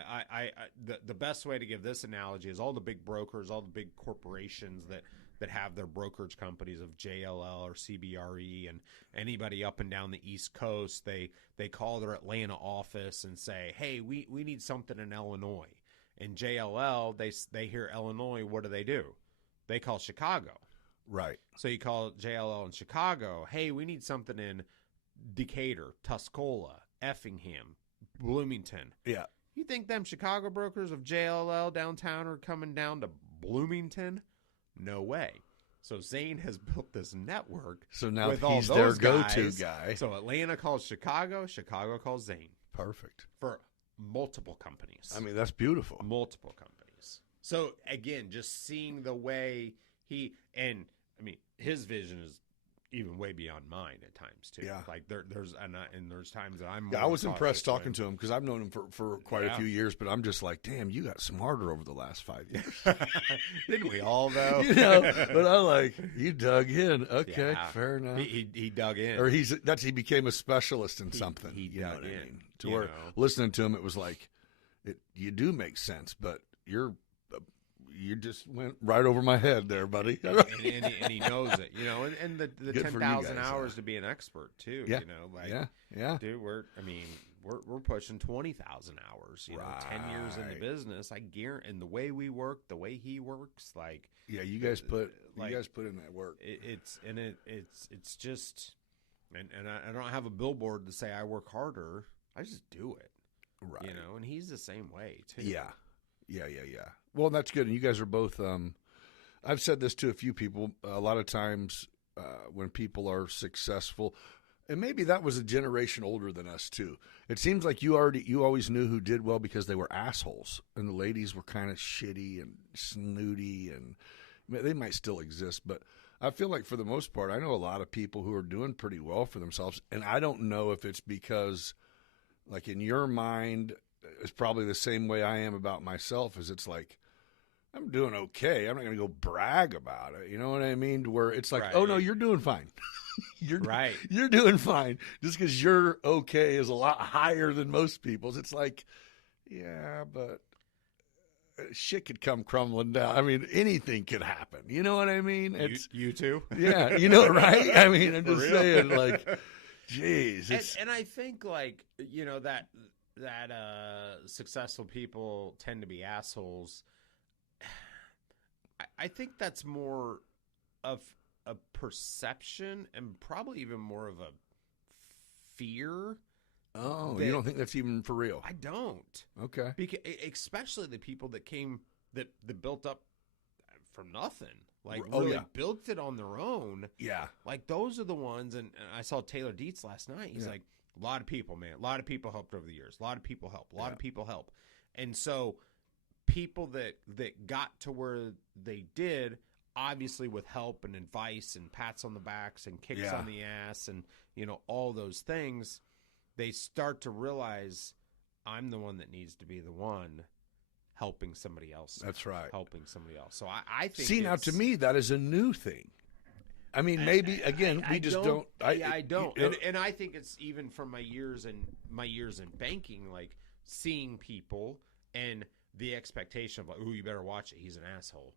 the best way to give this analogy is all the big brokers, all the big corporations that have their brokerage companies of JLL or CBRE and anybody up and down the East Coast, they call their Atlanta office and say, hey, we need something in Illinois. In JLL, they hear Illinois, what do? They call Chicago. Right. So you call JLL in Chicago, hey, we need something in Decatur, Tuscola, Effingham, Bloomington. Yeah. You think them Chicago brokers of JLL downtown are coming down to Bloomington? No way. So Zane has built this network. So now with he's all their those go-to guys. guy. So Atlanta calls Chicago, Chicago calls Zane. Perfect. For multiple companies. I mean, that's beautiful. Multiple companies. So again, just seeing the way his vision is even way beyond mine at times too. Yeah. Like there's times that I'm. Yeah, I was impressed talking to him because I've known him for quite a Yeah. few years, but I'm just like, damn, you got smarter over the last 5 years. Didn't we all though? You know, but I like, you dug in. Okay, Yeah. fair enough. He dug in. Or he became a specialist in something. he you know dug what I in, mean? To you where know? listening to him, it was like, you do make sense, but you just went right over my head there, buddy. and he knows it, you know, and the Good for you 10,000 guys, hours to be an expert too, Yeah. you know, like, yeah. dude, we're pushing 20,000 hours, you know, 10 years in the Right. business. I guarantee, and the way we work, the way he works, like, Yeah, you guys put like, in that work. it's just, and I don't have a billboard to say I work harder. I just do it, Right. you know, and he's the same way too. Yeah. Well, that's good. And you guys are both, I've said this to a few people, a lot of times when people are successful, and maybe that was a generation older than us too. It seems like you always knew who did well because they were assholes and the ladies were kind of shitty and snooty, and they might still exist, but I feel like for the most part, I know a lot of people who are doing pretty well for themselves. And I don't know if it's because, like, in your mind, it's probably the same way I am about myself, is it's like, I'm doing okay. I'm not going to go brag about it. You know what I mean? Where it's like, Right. oh, no, you're doing fine. You're Right. You're doing fine. Just because you're okay is a lot higher than most people's. It's like, yeah, but shit could come crumbling down. I mean, anything could happen. You know what I mean? It's You too? yeah, you know, right? I mean, I'm For just real? saying, like, geez. And I think, like, you know, that successful people tend to be assholes. I think that's more of a perception and probably even more of a fear. Oh, you don't think that's even for real? I don't. Okay. Because especially the people that came that built up from nothing. Like, Oh, really yeah. built it on their own. Yeah. Like, those are the ones, and I saw Taylor Dietz last night. He's Yeah. like, a lot of people, man. A lot of people helped over the years. A lot of people help. A lot Yeah. of people help. And so people that got to where they did, obviously with help and advice and pats on the backs and kicks Yeah. on the ass and, all those things, they start to realize I'm the one that needs to be the one helping somebody else. That's right. Helping somebody else. So I think See, now to me, that is a new thing. I mean, maybe again, we just don't. I don't, and I think it's even from my years in banking, like seeing people and the expectation of like, "Ooh, you better watch it. He's an asshole."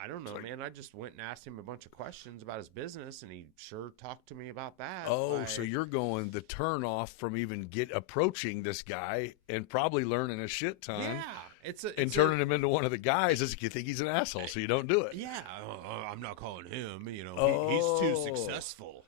I don't know, man. I just went and asked him a bunch of questions about his business, and he sure talked to me about that. Oh, so you're going the turn off from even approaching this guy and probably learning a shit ton. Yeah, and turning him into one of the guys is you think he's an asshole, so you don't do it. Yeah, I'm not calling him. He's Oh. too successful.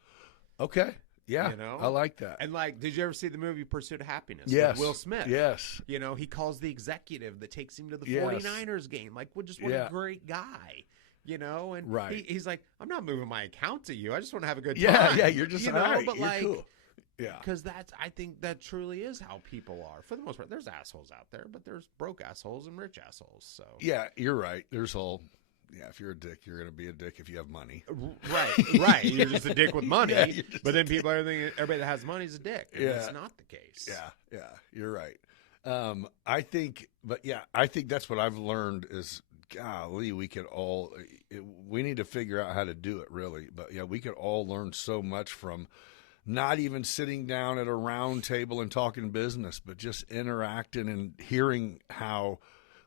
Okay, yeah, I like that. And did you ever see the movie Pursuit of Happiness? Yes, with Will Smith. Yes. He calls the executive that takes him to the Yes. 49ers game. Like, what a great guy. And Right. he's like, I'm not moving my account to you. I just want to have a good Yeah, time. yeah, you're just all right. But You're cool. Yeah, because I think that truly is how people are for the most part. There's assholes out there, but there's broke assholes and rich assholes. So yeah, you're right. There's if you're a dick, you're going to be a dick if you have money. Right. You're just a dick with money. Yeah, but then people are thinking everybody that has money is a dick. And that's not the case. Yeah, you're right. I think that's what I've learned is, golly, we need to figure out how to do it, really. But yeah, we could all learn so much from not even sitting down at a round table and talking business, but just interacting and hearing how,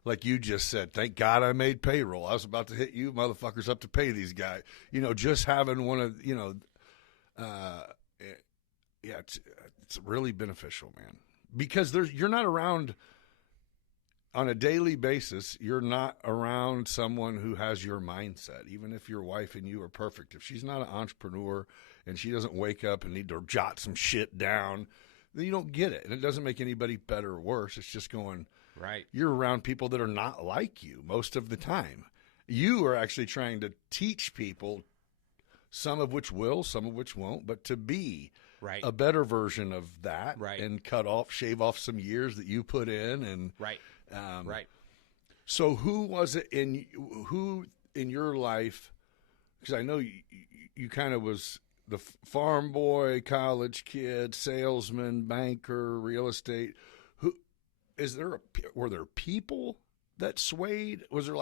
like you just said, thank God I made payroll. I was about to hit you motherfuckers up to pay these guys. Just having one of, it's really beneficial, man. Because you're not around on a daily basis. You're not around someone who has your mindset. Even if your wife and you are perfect, if she's not an entrepreneur and she doesn't wake up and need to jot some shit down, then you don't get it. And it doesn't make anybody better or worse. It's just going, right. You're around people that are not like you most of the time. You are actually trying to teach people, some of which will, some of which won't, but to be a better version of that, and shave off some years that you put in, and right. So who was it in your life? Because I know you kind of was the farm boy, college kid, salesman, banker, real estate. Were there people that swayed? Was there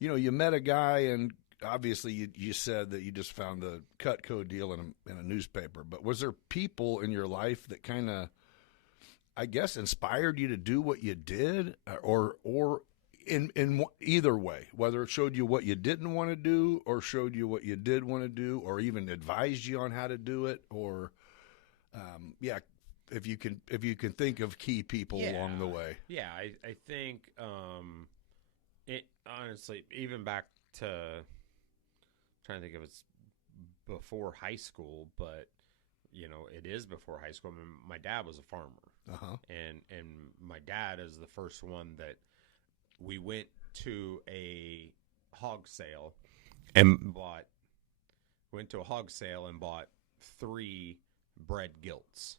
you met a guy and obviously you said that you just found the Cutco deal in a newspaper, but was there people in your life that kind of, I guess, inspired you to do what you did, or in either way, whether it showed you what you didn't want to do or showed you what you did want to do, or even advised you on how to do it, or if you can think of key people along the way. Yeah, I think it honestly, even back to trying to think of it's before high school, but it is before high school. I mean, my dad was a farmer, and my dad is the first one that we went to a hog sale and bought 3 bred gilts.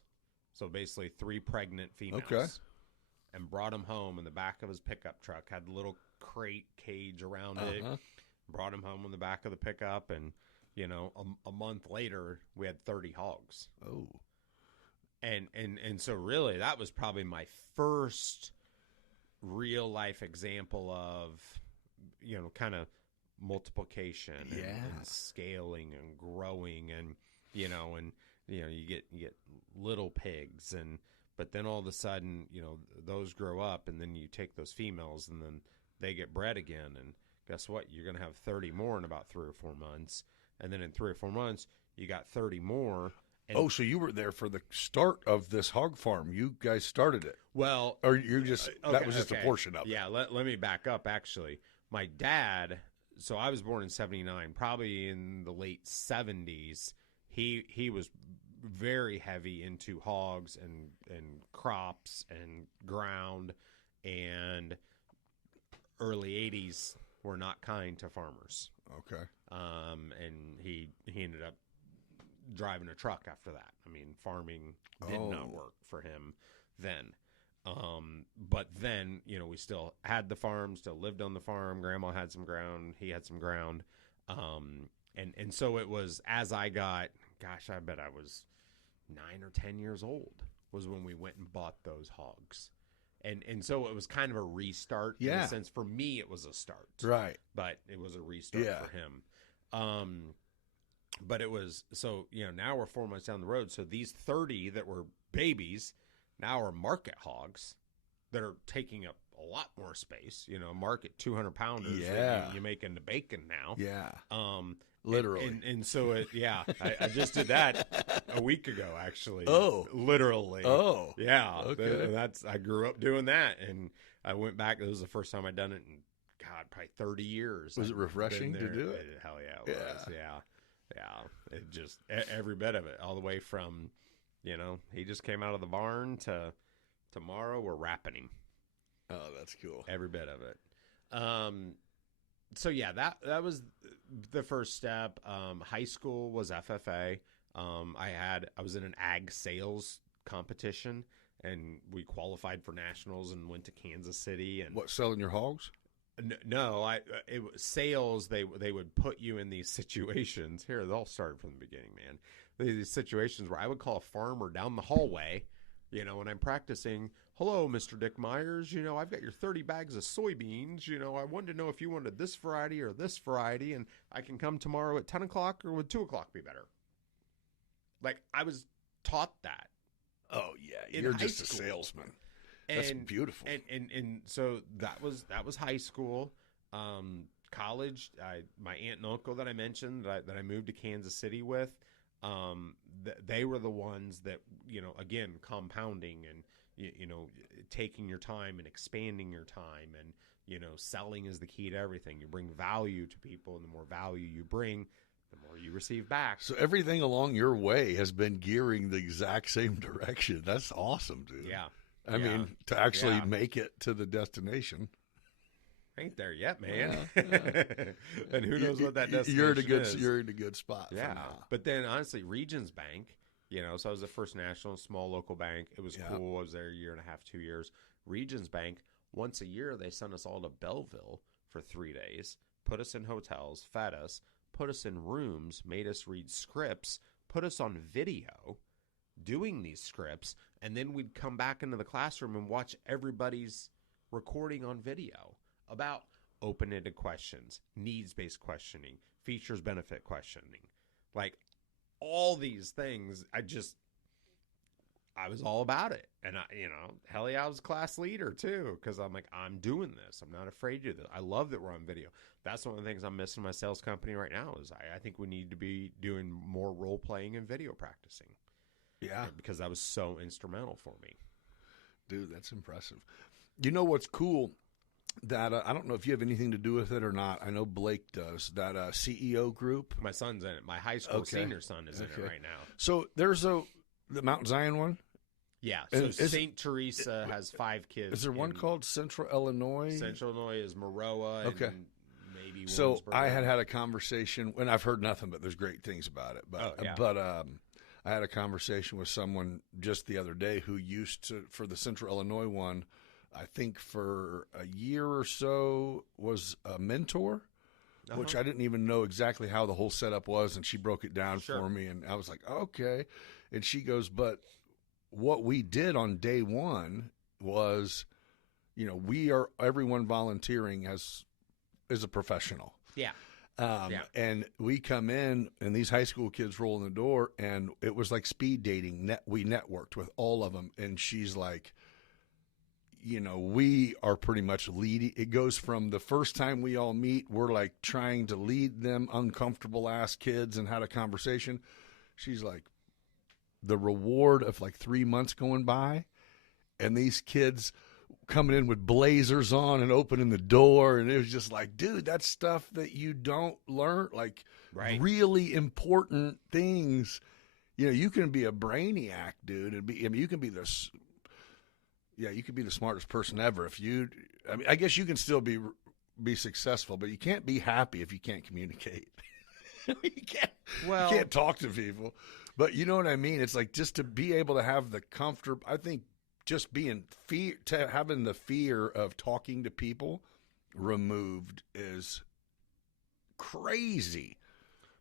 So basically 3 pregnant females, and brought them home in the back of his pickup truck. Had a little crate cage around it. Brought them home in the back of the pickup, and a month later we had 30 hogs. Oh, and so really that was probably my first real life example of kind of multiplication and scaling and growing, and you get little pigs, but then all of a sudden those grow up, and then you take those females and then they get bred again, and guess what, you're going to have 30 more in about 3 or 4 months, and then in 3 or 4 months you got 30 more. And so you were there for the start of this hog farm. You guys started it. Well, or you just that was just a portion of it. Yeah, let me back up. Actually, my dad. So I was born in '79. Probably in the late '70s, he was very heavy into hogs and crops and ground, and early '80s were not kind to farmers. Okay. And he ended up driving a truck after that. I mean, farming did not work for him then. But then, we still had the farm, still lived on the farm. Grandma had some ground. He had some ground. And so it was as I got, gosh, I bet I was 9 or 10 years old was when we went and bought those hogs. And so it was kind of a restart in a sense. For me, it was a start. Right. But it was a restart for him. But it was, so, now we're 4 months down the road. So these 30 that were babies now are market hogs that are taking up a lot more space. Market 200 pounders that you make into bacon now. Yeah. Literally. And so, I just did that a week ago, actually. Oh. Literally. Oh. Yeah. Okay. I grew up doing that, and I went back. It was the first time I'd done it in, God, probably 30 years. Was it refreshing to do it? Hell yeah, it was. Yeah. It just, every bit of it, all the way from, he just came out of the barn to tomorrow we're wrapping him. Oh, that's cool. Every bit of it. So yeah, that was the first step. High school was FFA. I was in an ag sales competition, and we qualified for nationals and went to Kansas City. And what, selling your hogs? No, it was sales. They would put you in these situations. Here, they all started from the beginning, man. These situations where I would call a farmer down the hallway, when I'm practicing. Hello, Mr. Dick Myers. I've got your 30 bags of soybeans. I wanted to know if you wanted this variety or this variety, and I can come tomorrow at 10 o'clock, or would 2 o'clock be better? Like, I was taught that. Oh, yeah. You're just a salesman. That's beautiful. And so that was high school. College, my aunt and uncle that I mentioned that I moved to Kansas City with, they were the ones that, again, compounding and, taking your time and expanding your time, and, selling is the key to everything. You bring value to people, and the more value you bring, the more you receive back. So everything along your way has been gearing the exact same direction. That's awesome, dude. Yeah. I mean, to actually make it to the destination. Ain't there yet, man. Yeah. And who knows what that destination is. You're in a good spot. Yeah. But then, honestly, Regions Bank, so I was the first national, small local bank. It was cool. I was there a year and a half, 2 years. Regions Bank, once a year, they sent us all to Belleville for 3 days, put us in hotels, fed us, put us in rooms, made us read scripts, put us on video doing these scripts, and then we'd come back into the classroom and watch everybody's recording on video about open-ended questions, needs-based questioning, features benefit questioning, like all these things. I was all about it. And hell yeah, I was class leader too, because I'm like, I'm doing this. I'm not afraid to do this. I love that we're on video. That's one of the things I'm missing in my sales company right now is I think we need to be doing more role playing and video practicing. Yeah. Because that was so instrumental for me. Dude, that's impressive. You know what's cool? That I don't know if you have anything to do with it or not. I know Blake does. That CEO group. My son's in it. My high school senior son is in it right now. So there's the Mount Zion one? Yeah. So St. Teresa has 5 kids. Is there one called Central Illinois? Central Illinois is Maroa. Okay. And maybe so Winsboro. I had a conversation, and I've heard nothing but there's great things about it. But I had a conversation with someone just the other day who used to, for the Central Illinois one, I think for a year or so, was a mentor, which I didn't even know exactly how the whole setup was, and she broke it down for me, and I was like, okay. And she goes, but what we did on day one was, everyone volunteering is a professional. Yeah. And we come in, and these high school kids roll in the door, and it was like speed dating. We networked with all of them, and she's like, we are pretty much leading. It goes from the first time we all meet, we're like trying to lead them uncomfortable ass kids and had a conversation. She's like, the reward of like 3 months going by, and these kids coming in with blazers on and opening the door, and it was just like, dude, that's stuff that you don't learn, like really important things. You can be a brainiac, dude, and you can be this. Yeah, you could be the smartest person ever I guess you can still be successful, but you can't be happy if you can't communicate. you can't talk to people. But you know what I mean? It's like just to be able to have the comfort. I think just being having the fear of talking to people removed is crazy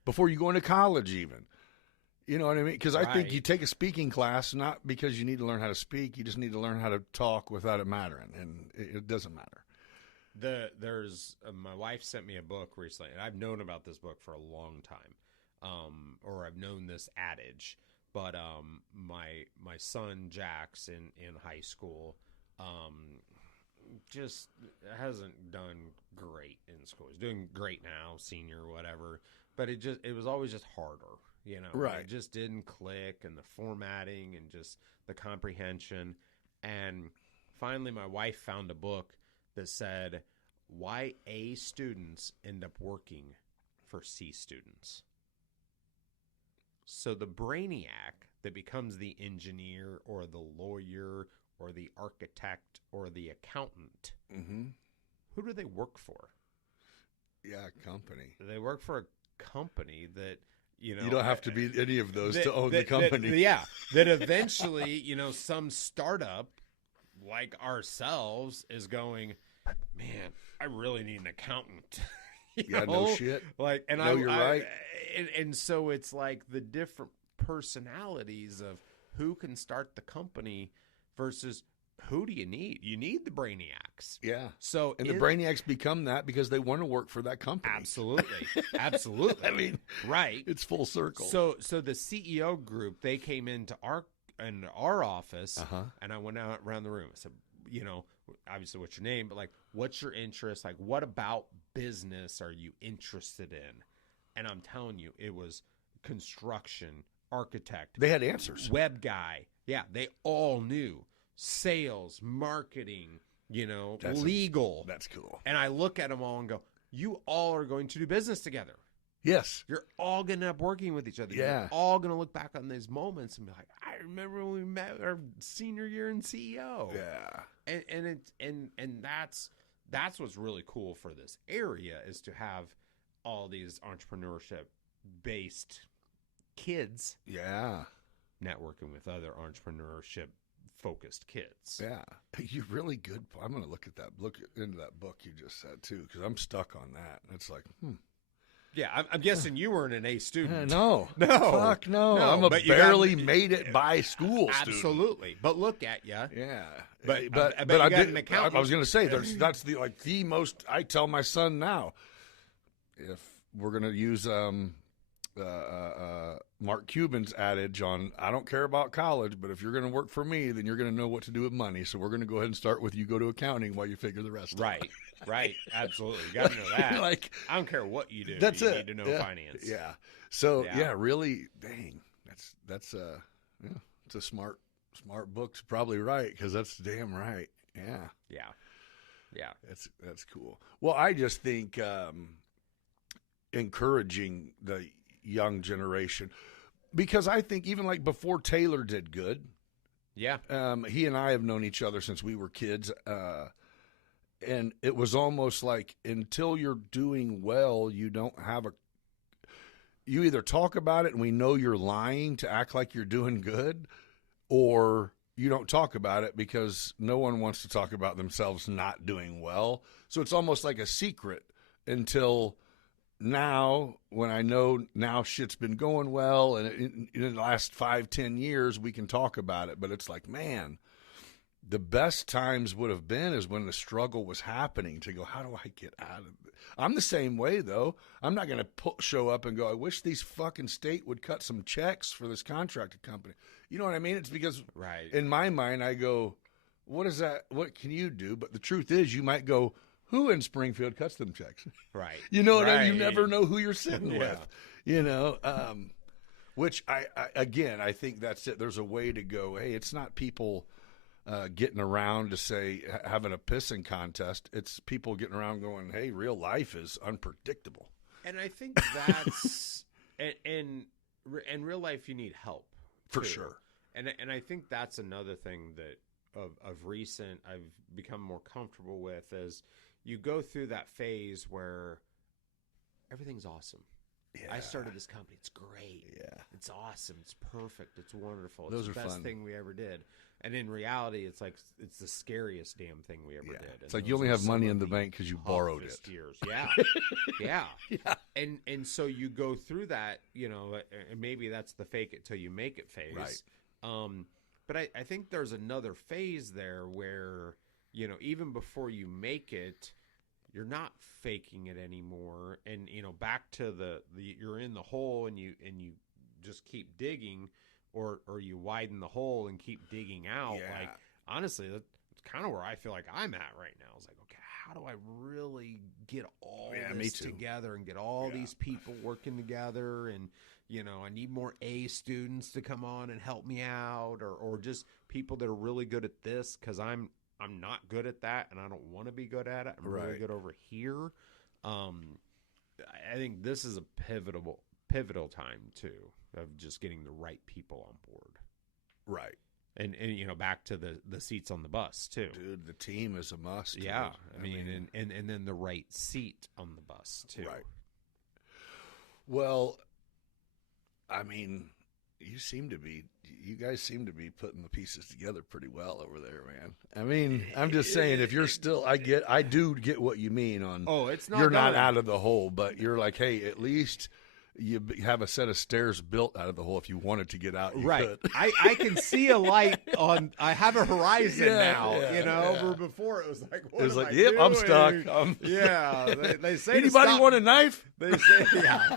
before you go into college even. You know what I mean? Because I think you take a speaking class not because you need to learn how to speak. You just need to learn how to talk without it mattering, and it doesn't matter. There's my wife sent me a book recently, and I've known about this book for a long time, or I've known this adage. But my son Jack's in high school, just hasn't done great in school. He's doing great now, senior, whatever. But it was always just harder. You know, right? It just didn't click, and the formatting and just the comprehension. And finally, my wife found a book that said why A students end up working for C students. So the brainiac that becomes the engineer or the lawyer or the architect or the accountant, who do they work for? Yeah, company. They work for a company that, you don't have to be any of those to own the company. That eventually, some startup like ourselves is going, man, I really need an accountant. No shit. Like, and you're right. And so it's like the different personalities of who can start the company versus who do you need? You need the brainiacs. Yeah. So the brainiacs become that because they want to work for that company. Absolutely. Absolutely. I mean, right. It's full circle. So the CEO group, they came into our office, and I went out around the room. I said, obviously what's your name, but like, what's your interest? Like, what about business are you interested in? And I'm telling you, it was construction, architect. They had answers. Web guy. Yeah, they all knew. Sales, marketing, legal. That's cool. And I look at them all and go, you all are going to do business together. Yes. You're all going to end up working with each other. Yeah. You're all going to look back on these moments and be like, I remember when we met our senior year in CEO. Yeah. And that's what's really cool for this area is to have all these entrepreneurship based kids. Yeah. Networking with other entrepreneurship focused kids. Yeah. You're really good. I'm going to look into that book you just said too, because I'm stuck on that. It's like, Yeah, I'm guessing you weren't an A student. No. No. Fuck no. I'm a barely made it by school student. Absolutely. But look at you. Yeah. But I got did, an accountant. I was going to say, that's the most, I tell my son now, if we're going to use Mark Cuban's adage on, I don't care about college, but if you're going to work for me, then you're going to know what to do with money. So we're going to go ahead and start with you go to accounting while you figure the rest out. Right. Absolutely. You got to know that. Like, I don't care what you do. That's you need to know finance. Yeah. So really, dang, that's it's a smart book's probably right, because that's damn right. Yeah. That's cool. Well, I just think encouraging the young generation, because I think even like before Taylor did good. Yeah. He and I have known each other since we were kids. And it was almost like until you're doing well, you either talk about it and we know you're lying to act like you're doing good, or you don't talk about it because no one wants to talk about themselves not doing well. So it's almost like a secret until now, when I know now shit's been going well, and in the last 5-10 years, we can talk about it. But it's like, man, the best times would have been is when the struggle was happening, to go, how do I get out of it? I'm the same way, though. I'm not going to show up and go, I wish these fucking state would cut some checks for this contractor company. You know what I mean? It's because in my mind, I go, what is that? What can you do? But the truth is, you might go, who in Springfield cuts them checks? Right. You know what I mean? You never know who you're sitting with, which I think that's it. There's a way to go, hey, it's not people getting around to say, having a pissing contest. It's people getting around going, hey, real life is unpredictable. And I think that's, in real life, you need help. For too. Sure. And I think that's another thing that of recent I've become more comfortable with is you go through that phase where everything's awesome. I started this company. It's great. Yeah. It's awesome. It's perfect. It's wonderful. It's Those the are best fun. thing we ever did. And in reality, it's like it's the scariest damn thing we ever Yeah. did. It's And like you those only are have money some in of the bank because you borrowed it. toughest years. Yeah. Yeah. Yeah. And so you go through that, and maybe that's the fake it till you make it phase. Right. But I think there's another phase there where, even before you make it, you're not faking it anymore. And, back to the you're in the hole and you just keep digging, or you widen the hole and keep digging out. Yeah. Like, honestly, that's kind of where I feel like I'm at right now. It's like, okay, how do I really get all me this too. together and get all these people working together? And, I need more A students to come on and help me out, or just people that are really good at this, because I'm not good at that and I don't want to be good at it. I'm really Right. good over here. I think this is a pivotal time too, of just getting the right people on board. Right. And back to the seats on the bus too. Dude, the team is a must. Yeah. dude. I mean, and then the right seat on the bus too. Right. Well, I mean, you guys seem to be putting the pieces together pretty well over there, man. I mean, I'm just saying, if you're still, I do get what you mean on, it's not you're not done. out of the hole, but you're like, hey, at least you have a set of stairs built out of the hole. If you wanted to get out, you Right. could. I can see a light I have a horizon Yeah, now, yeah. Where before it was like, It was am like, I yep, I'm doing? stuck. Yeah. They say to Anybody stop. want a knife? They say, yeah.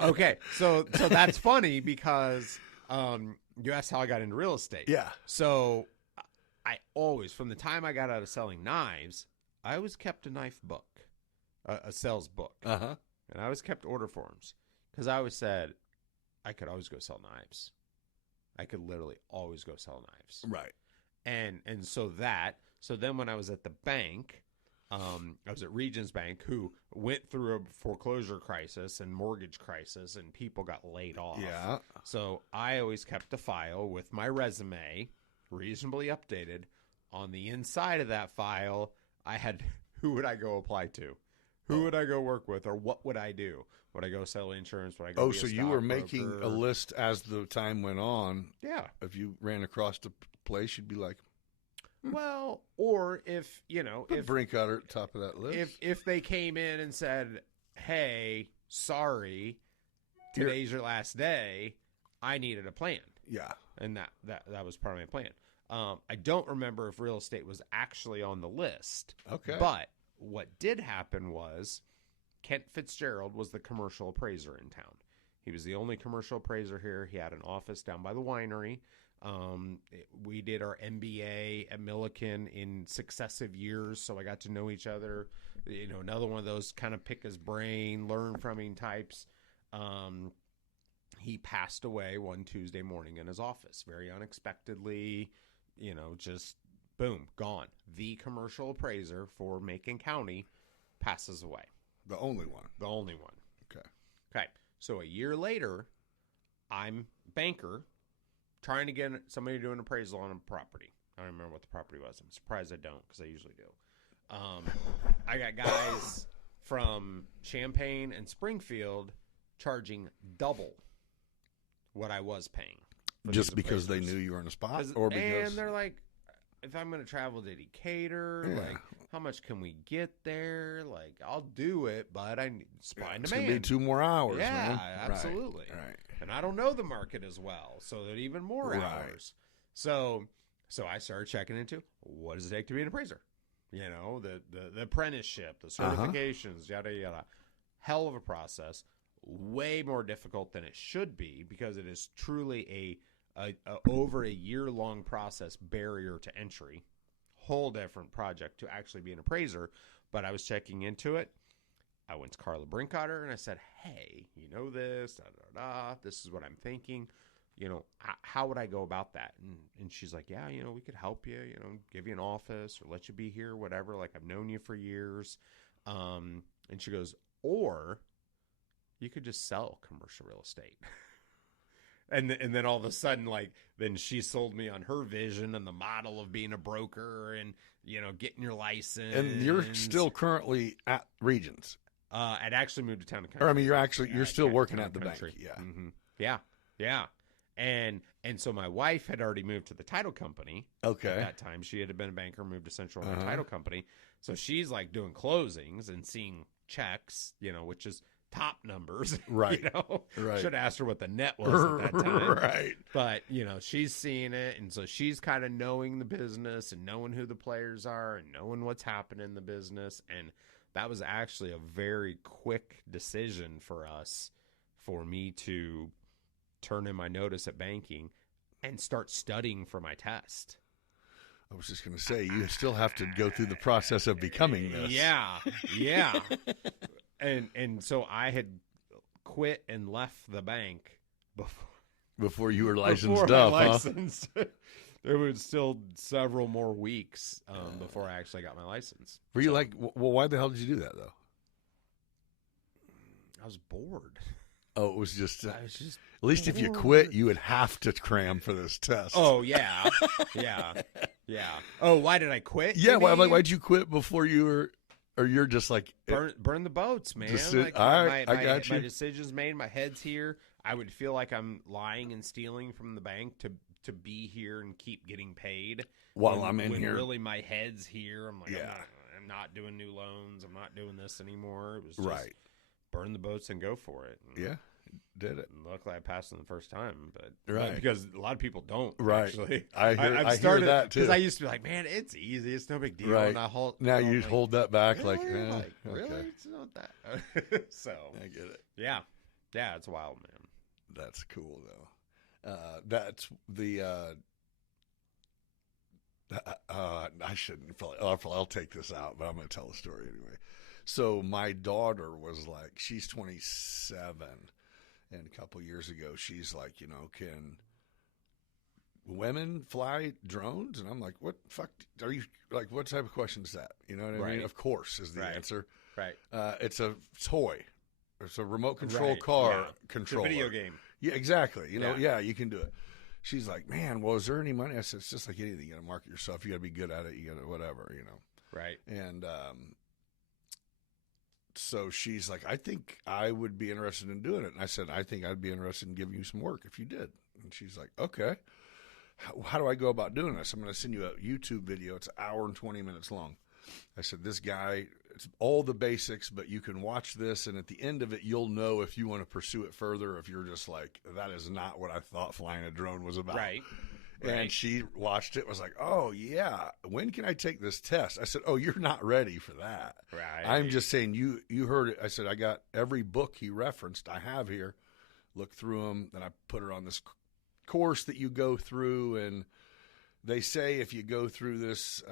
Okay. So that's funny because, you asked how I got into real estate. Yeah. So I always, from the time I got out of selling knives, I always kept a knife book, a sales book. Uh-huh. And I always kept order forms, because I always said I could always go sell knives. I could literally always go sell knives. Right. And so then when I was at the bank, I was at Regions Bank, who went through a foreclosure crisis and mortgage crisis, and people got laid off. Yeah. So I always kept a file with my resume, reasonably updated. On the inside of that file, I had who would I go apply to? Who would I go work with, or what would I do? Would I go sell insurance? Would I go? Oh, be a so you were stockbroker? making a list as the time went on. Yeah. If you ran across the place, you'd be like, Well, or if put Brinkotter at the top of that list. if they came in and said, "Hey, sorry, today's your last day," I needed a plan, Yeah. and that was part of my plan. I don't remember if real estate was actually on the list. Okay. But what did happen was Kent Fitzgerald was the commercial appraiser in town. He was the only commercial appraiser here. He had an office down by the winery. We did our MBA at Milliken in successive years, so I got to know each other. Another one of those kind of pick his brain, learn from him types. He passed away one Tuesday morning in his office, very unexpectedly. Just boom, gone. The commercial appraiser for Macon County passes away. The only one. The only one. Okay. So a year later, I'm banker trying to get somebody to do an appraisal on a property. I don't remember what the property was. I'm surprised I don't, because I usually do. I got guys from Champaign and Springfield charging double what I was paying. Just because they knew you were in a spot, or because And they're like, if I'm going to travel to Decatur, Yeah. like, how much can we get there? Like, I'll do it, but I need supply and it's gonna demand. be 2 more hours. Yeah, man. absolutely. Right. And I don't know the market as well, so that even more Right. hours. So I started checking into what does it take to be an appraiser? The apprenticeship, the certifications, yada yada. Hell of a process. Way more difficult than it should be, because it is truly a over a year-long process, barrier to entry. Whole different project to actually be an appraiser. But I was checking into it. I went to Carla Brinkotter and I said, "Hey, this, this is what I'm thinking. How would I go about that?" And she's like, "Yeah, we could help you, give you an office or let you be here, whatever. Like, I've known you for years." And she goes, "Or you could just sell commercial real estate." And then all of a sudden, then she sold me on her vision and the model of being a broker and, getting your license. And you're still currently at Regions. I'd actually moved to town and country. Or I mean, you're still working town at the and bank. country. Yeah. Mm-hmm. Yeah. And so my wife had already moved to the title company. Okay. At that time, she had been a banker, moved to Central Uh-huh. Title Company. So she's like doing closings and seeing checks, which is top numbers. Right. Right. Should have asked her what the net was at that time. Right. But, she's seeing it. And so she's kind of knowing the business and knowing who the players are and knowing what's happening in the business. And that was actually a very quick decision for us, for me to turn in my notice at banking and start studying for my test. I was just going to say, you still have to go through the process of becoming this. Yeah. And so I had quit and left the bank Before you were licensed before up, I huh? licensed. There was still several more weeks before I actually got my license. Were you why the hell did you do that, though? I was bored. Oh, it was just, I was just at least if you quit, you would have to cram for this test. Oh, yeah. Oh, why did I quit? Yeah, you I'm like, mean? why'd you quit before you were, or you're just like, burn the boats, man. all right, I got you. My decision's made. My head's here. I would feel like I'm lying and stealing from the bank to be here and keep getting paid while I'm in here. Really, my head's here. I'm like, Yeah. I'm not doing new loans. I'm not doing this anymore. It was just Right. burn the boats and go for it. And Yeah, did it. luckily, I passed them the first time, but Right. because a lot of people don't. Right. Actually, I hear that too. because I used to be like, man, it's easy. It's no big deal. Right. And I Now I'm you like, hold that back, really? okay. Really? It's not that. So I get it. yeah, it's wild, man. That's cool, though. That's the. I shouldn't probably. I'll take this out, but I'm going to tell the story anyway. So my daughter was like, she's 27, and a couple years ago, she's like, can women fly drones? And I'm like, what fuck are you like? What type of question is that? You know what I mean? Right. Of course is the Right. answer. Right. It's a toy. It's a remote control Right. car Yeah. controller. It's a video game. Yeah, exactly. Yeah. Yeah, you can do it. She's like, man, well, is there any money? I said, it's just like anything. You got to market yourself. You got to be good at it. You got to whatever, Right. And so she's like, I think I would be interested in doing it. And I said, I think I'd be interested in giving you some work if you did. And she's like, okay. How do I go about doing this? I'm going to send you a YouTube video. It's an hour and 20 minutes long. I said, this guy, it's all the basics, but you can watch this, and at the end of it, you'll know if you want to pursue it further, if you're just like, that is not what I thought flying a drone was about. Right. And she watched it, was like, oh, yeah, when can I take this test? I said, oh, you're not ready for that. Right. I'm just saying, you heard it. I said, I got every book he referenced I have here. Look through them. Then I put her on this course that you go through, and they say if you go through this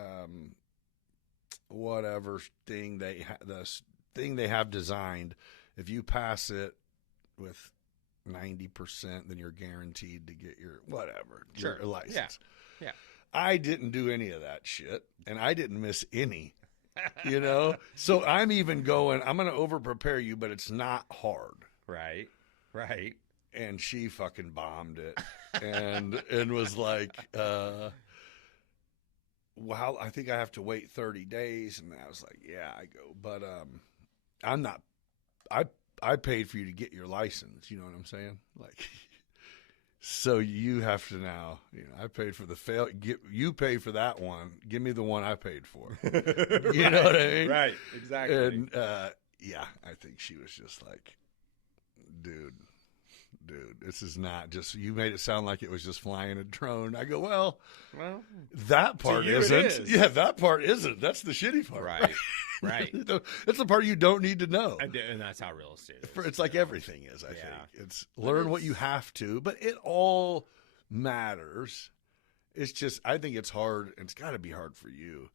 whatever thing the thing they have designed, if you pass it with 90%, then you're guaranteed to get your whatever your license. Yeah. I didn't do any of that shit, and I didn't miss any. So I'm even going, I'm going to over prepare you, but it's not hard. Right. And she fucking bombed it and was like, well, I think I have to wait 30 days. And I was like, yeah, I go, but I'm not, I paid for you to get your license. You know what I'm saying? Like, so you have to now, I paid for the you pay for that one. Give me the one I paid for. You know what I mean? Right. Exactly. And yeah, I think she was just like, dude, this is not just, you made it sound like it was just flying a drone. I go, well, that part you it isn't. is. Yeah, that part isn't. That's the shitty part. Right. That's the part you don't need to know. And that's how real estate is. It's like everything is, I think. It's learn what you have to, but it all matters. It's just, I think it's hard, and it's got to be hard for you,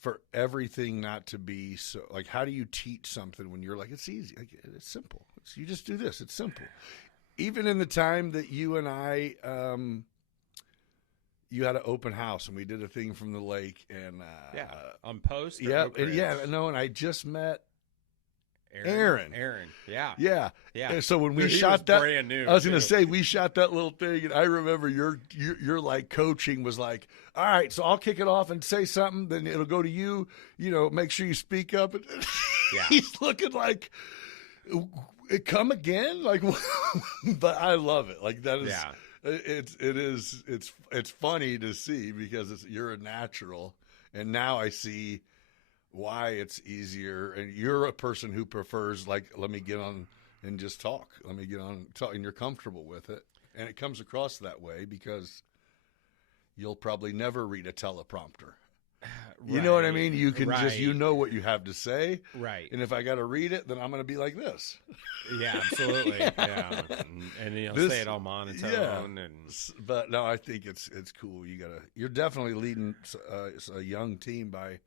for everything not to be so, like, how do you teach something when you're like, it's easy, like, it's simple. You just do this. It's simple. Even in the time that you and I, you had an open house and we did a thing from the lake and on post. And I just met Aaron. Yeah. And so when we He shot was that, brand new, I was going to too. say we shot that little thing, and I remember your like coaching was like, all right, so I'll kick it off and say something, then it'll go to you. Make sure you speak up. Yeah. He's looking like, come again? Like, but I love it. Like that is, Yeah. it's funny to see because you're a natural, and now I see why it's easier. And you're a person who prefers, like, let me get on and just talk. Let me get on and talk, and you're comfortable with it. And it comes across that way because you'll probably never read a teleprompter. You know what I mean? You can just, you know what you have to say. Right. And if I got to read it, then I'm going to be like this. Yeah, absolutely. Yeah. And you'll say it all monotone. Yeah. And But no, I think it's cool. You're definitely leading a young team by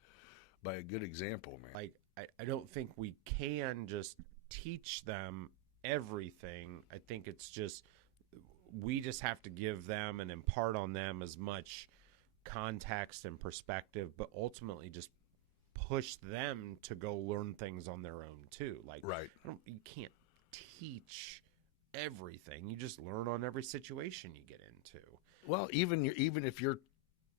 a good example, man. like, I don't think we can just teach them everything. I think it's just, we just have to give them and impart on them as much context and perspective, but ultimately just push them to go learn things on their own too. Like, right. You can't teach everything. You just learn on every situation you get into. Well, even if you're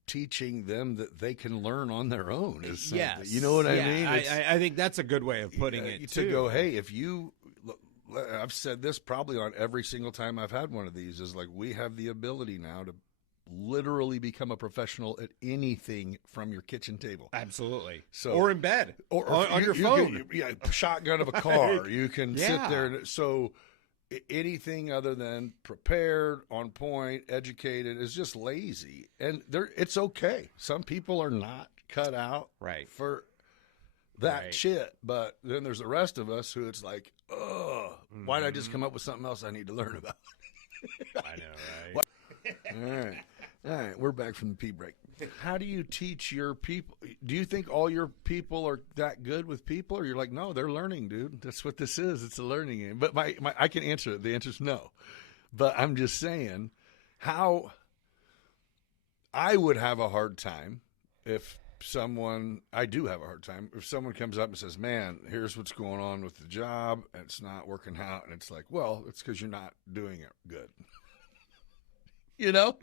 teaching them that they can learn on their own is something. Yes. You know what I mean? I think that's a good way of putting it to too. go, hey, if you, I've said this probably on every single time I've had one of these, is like, we have the ability now to literally become a professional at anything from your kitchen table. Absolutely. So, or in bed, or on your phone. Shotgun of a car. You can sit Yeah. there. So anything other than prepared, on point, educated is just lazy. And it's okay. Some people are not cut out Right. for that Right. shit. But then there's the rest of us who it's like, oh, why did I just come up with something else I need to learn about? I know, right? All right, we're back from the pee break. How do you teach your people? Do you think all your people are that good with people, or you're like, no, they're learning, dude. That's what this is. It's a learning game. But I can answer it. The answer is no. But I'm just saying, how I would have a hard time if I do have a hard time if someone comes up and says, man, here's what's going on with the job, and it's not working out, and it's like, well, it's because you're not doing it good. You know?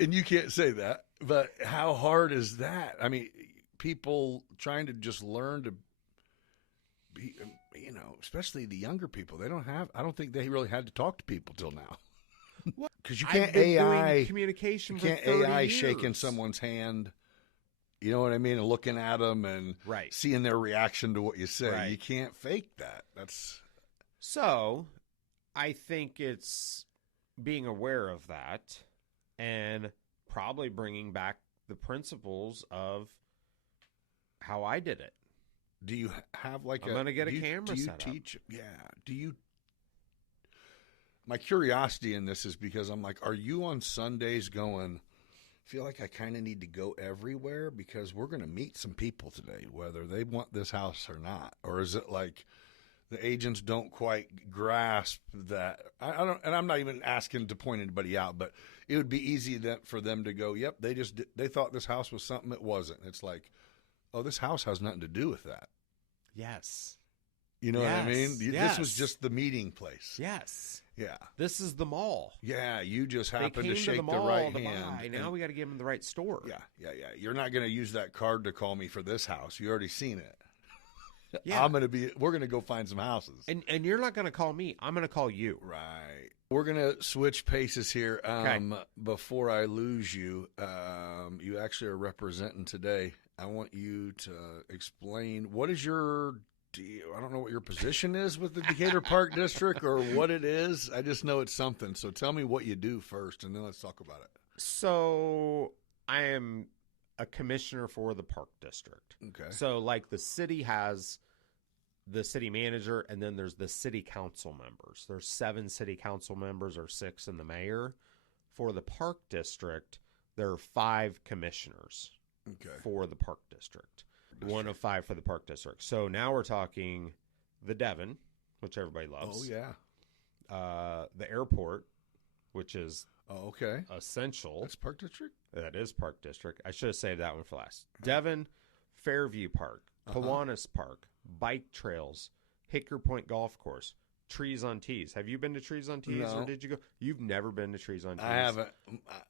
And you can't say that, but how hard is that? I mean, people trying to just learn to be, especially the younger people, I don't think they really had to talk to people till now. Because you can't I've been AI doing communication. You for can't 30 AI years. shaking someone's hand. You know what I mean? And looking at them and Right. seeing their reaction to what you say. Right. You can't fake that. That's So, I think it's being aware of that and probably bringing back the principles of how I did it. Do you have like I'm going to get a camera do you set up. teach? Yeah. Do you? My curiosity in this is because I'm like, are you on Sundays going, feel like I kind of need to go everywhere because we're going to meet some people today, whether they want this house or not? Or is it like the agents don't quite grasp that? I don't, and I'm not even asking to point anybody out, but it would be easy for them to go, yep, they thought this house was something it wasn't. It's like, oh, this house has nothing to do with that. Yes. You know what I mean? Yes. This was just the meeting place. Yes. Yeah. This is the mall. Yeah, you just They happened came to shake the the mall right to hand. buy. Now we got to give them the right store. Yeah. You're not going to use that card to call me for this house. You already seen it. Yeah. We're going to go find some houses. And you're not going to call me. I'm going to call you. Right. We're going to switch paces here. Okay. Before I lose you, you actually are representing today. I want you to explain, what is your deal? I don't know what your position is with the Decatur Park District or what it is. I just know it's something. So tell me what you do first, and then let's talk about it. So I am a commissioner for the Park District. Okay. So like the city has the city manager, and then there's the city council members. There's 7 city council members or 6 and the mayor. For the Park District, there are 5 commissioners for the Park District. 1 of 5 for the Park District. So now we're talking the Devon, which everybody loves. Oh, yeah. The airport, which is essential. That's Park District? That is Park District. I should have saved that one for last. Devon, Fairview Park, Kiwanis Park, bike trails, Hickory Point Golf Course, Trees on Tees. Have you been to Trees on Tees, No. or did you go? You've never been to Trees on Tees. I haven't.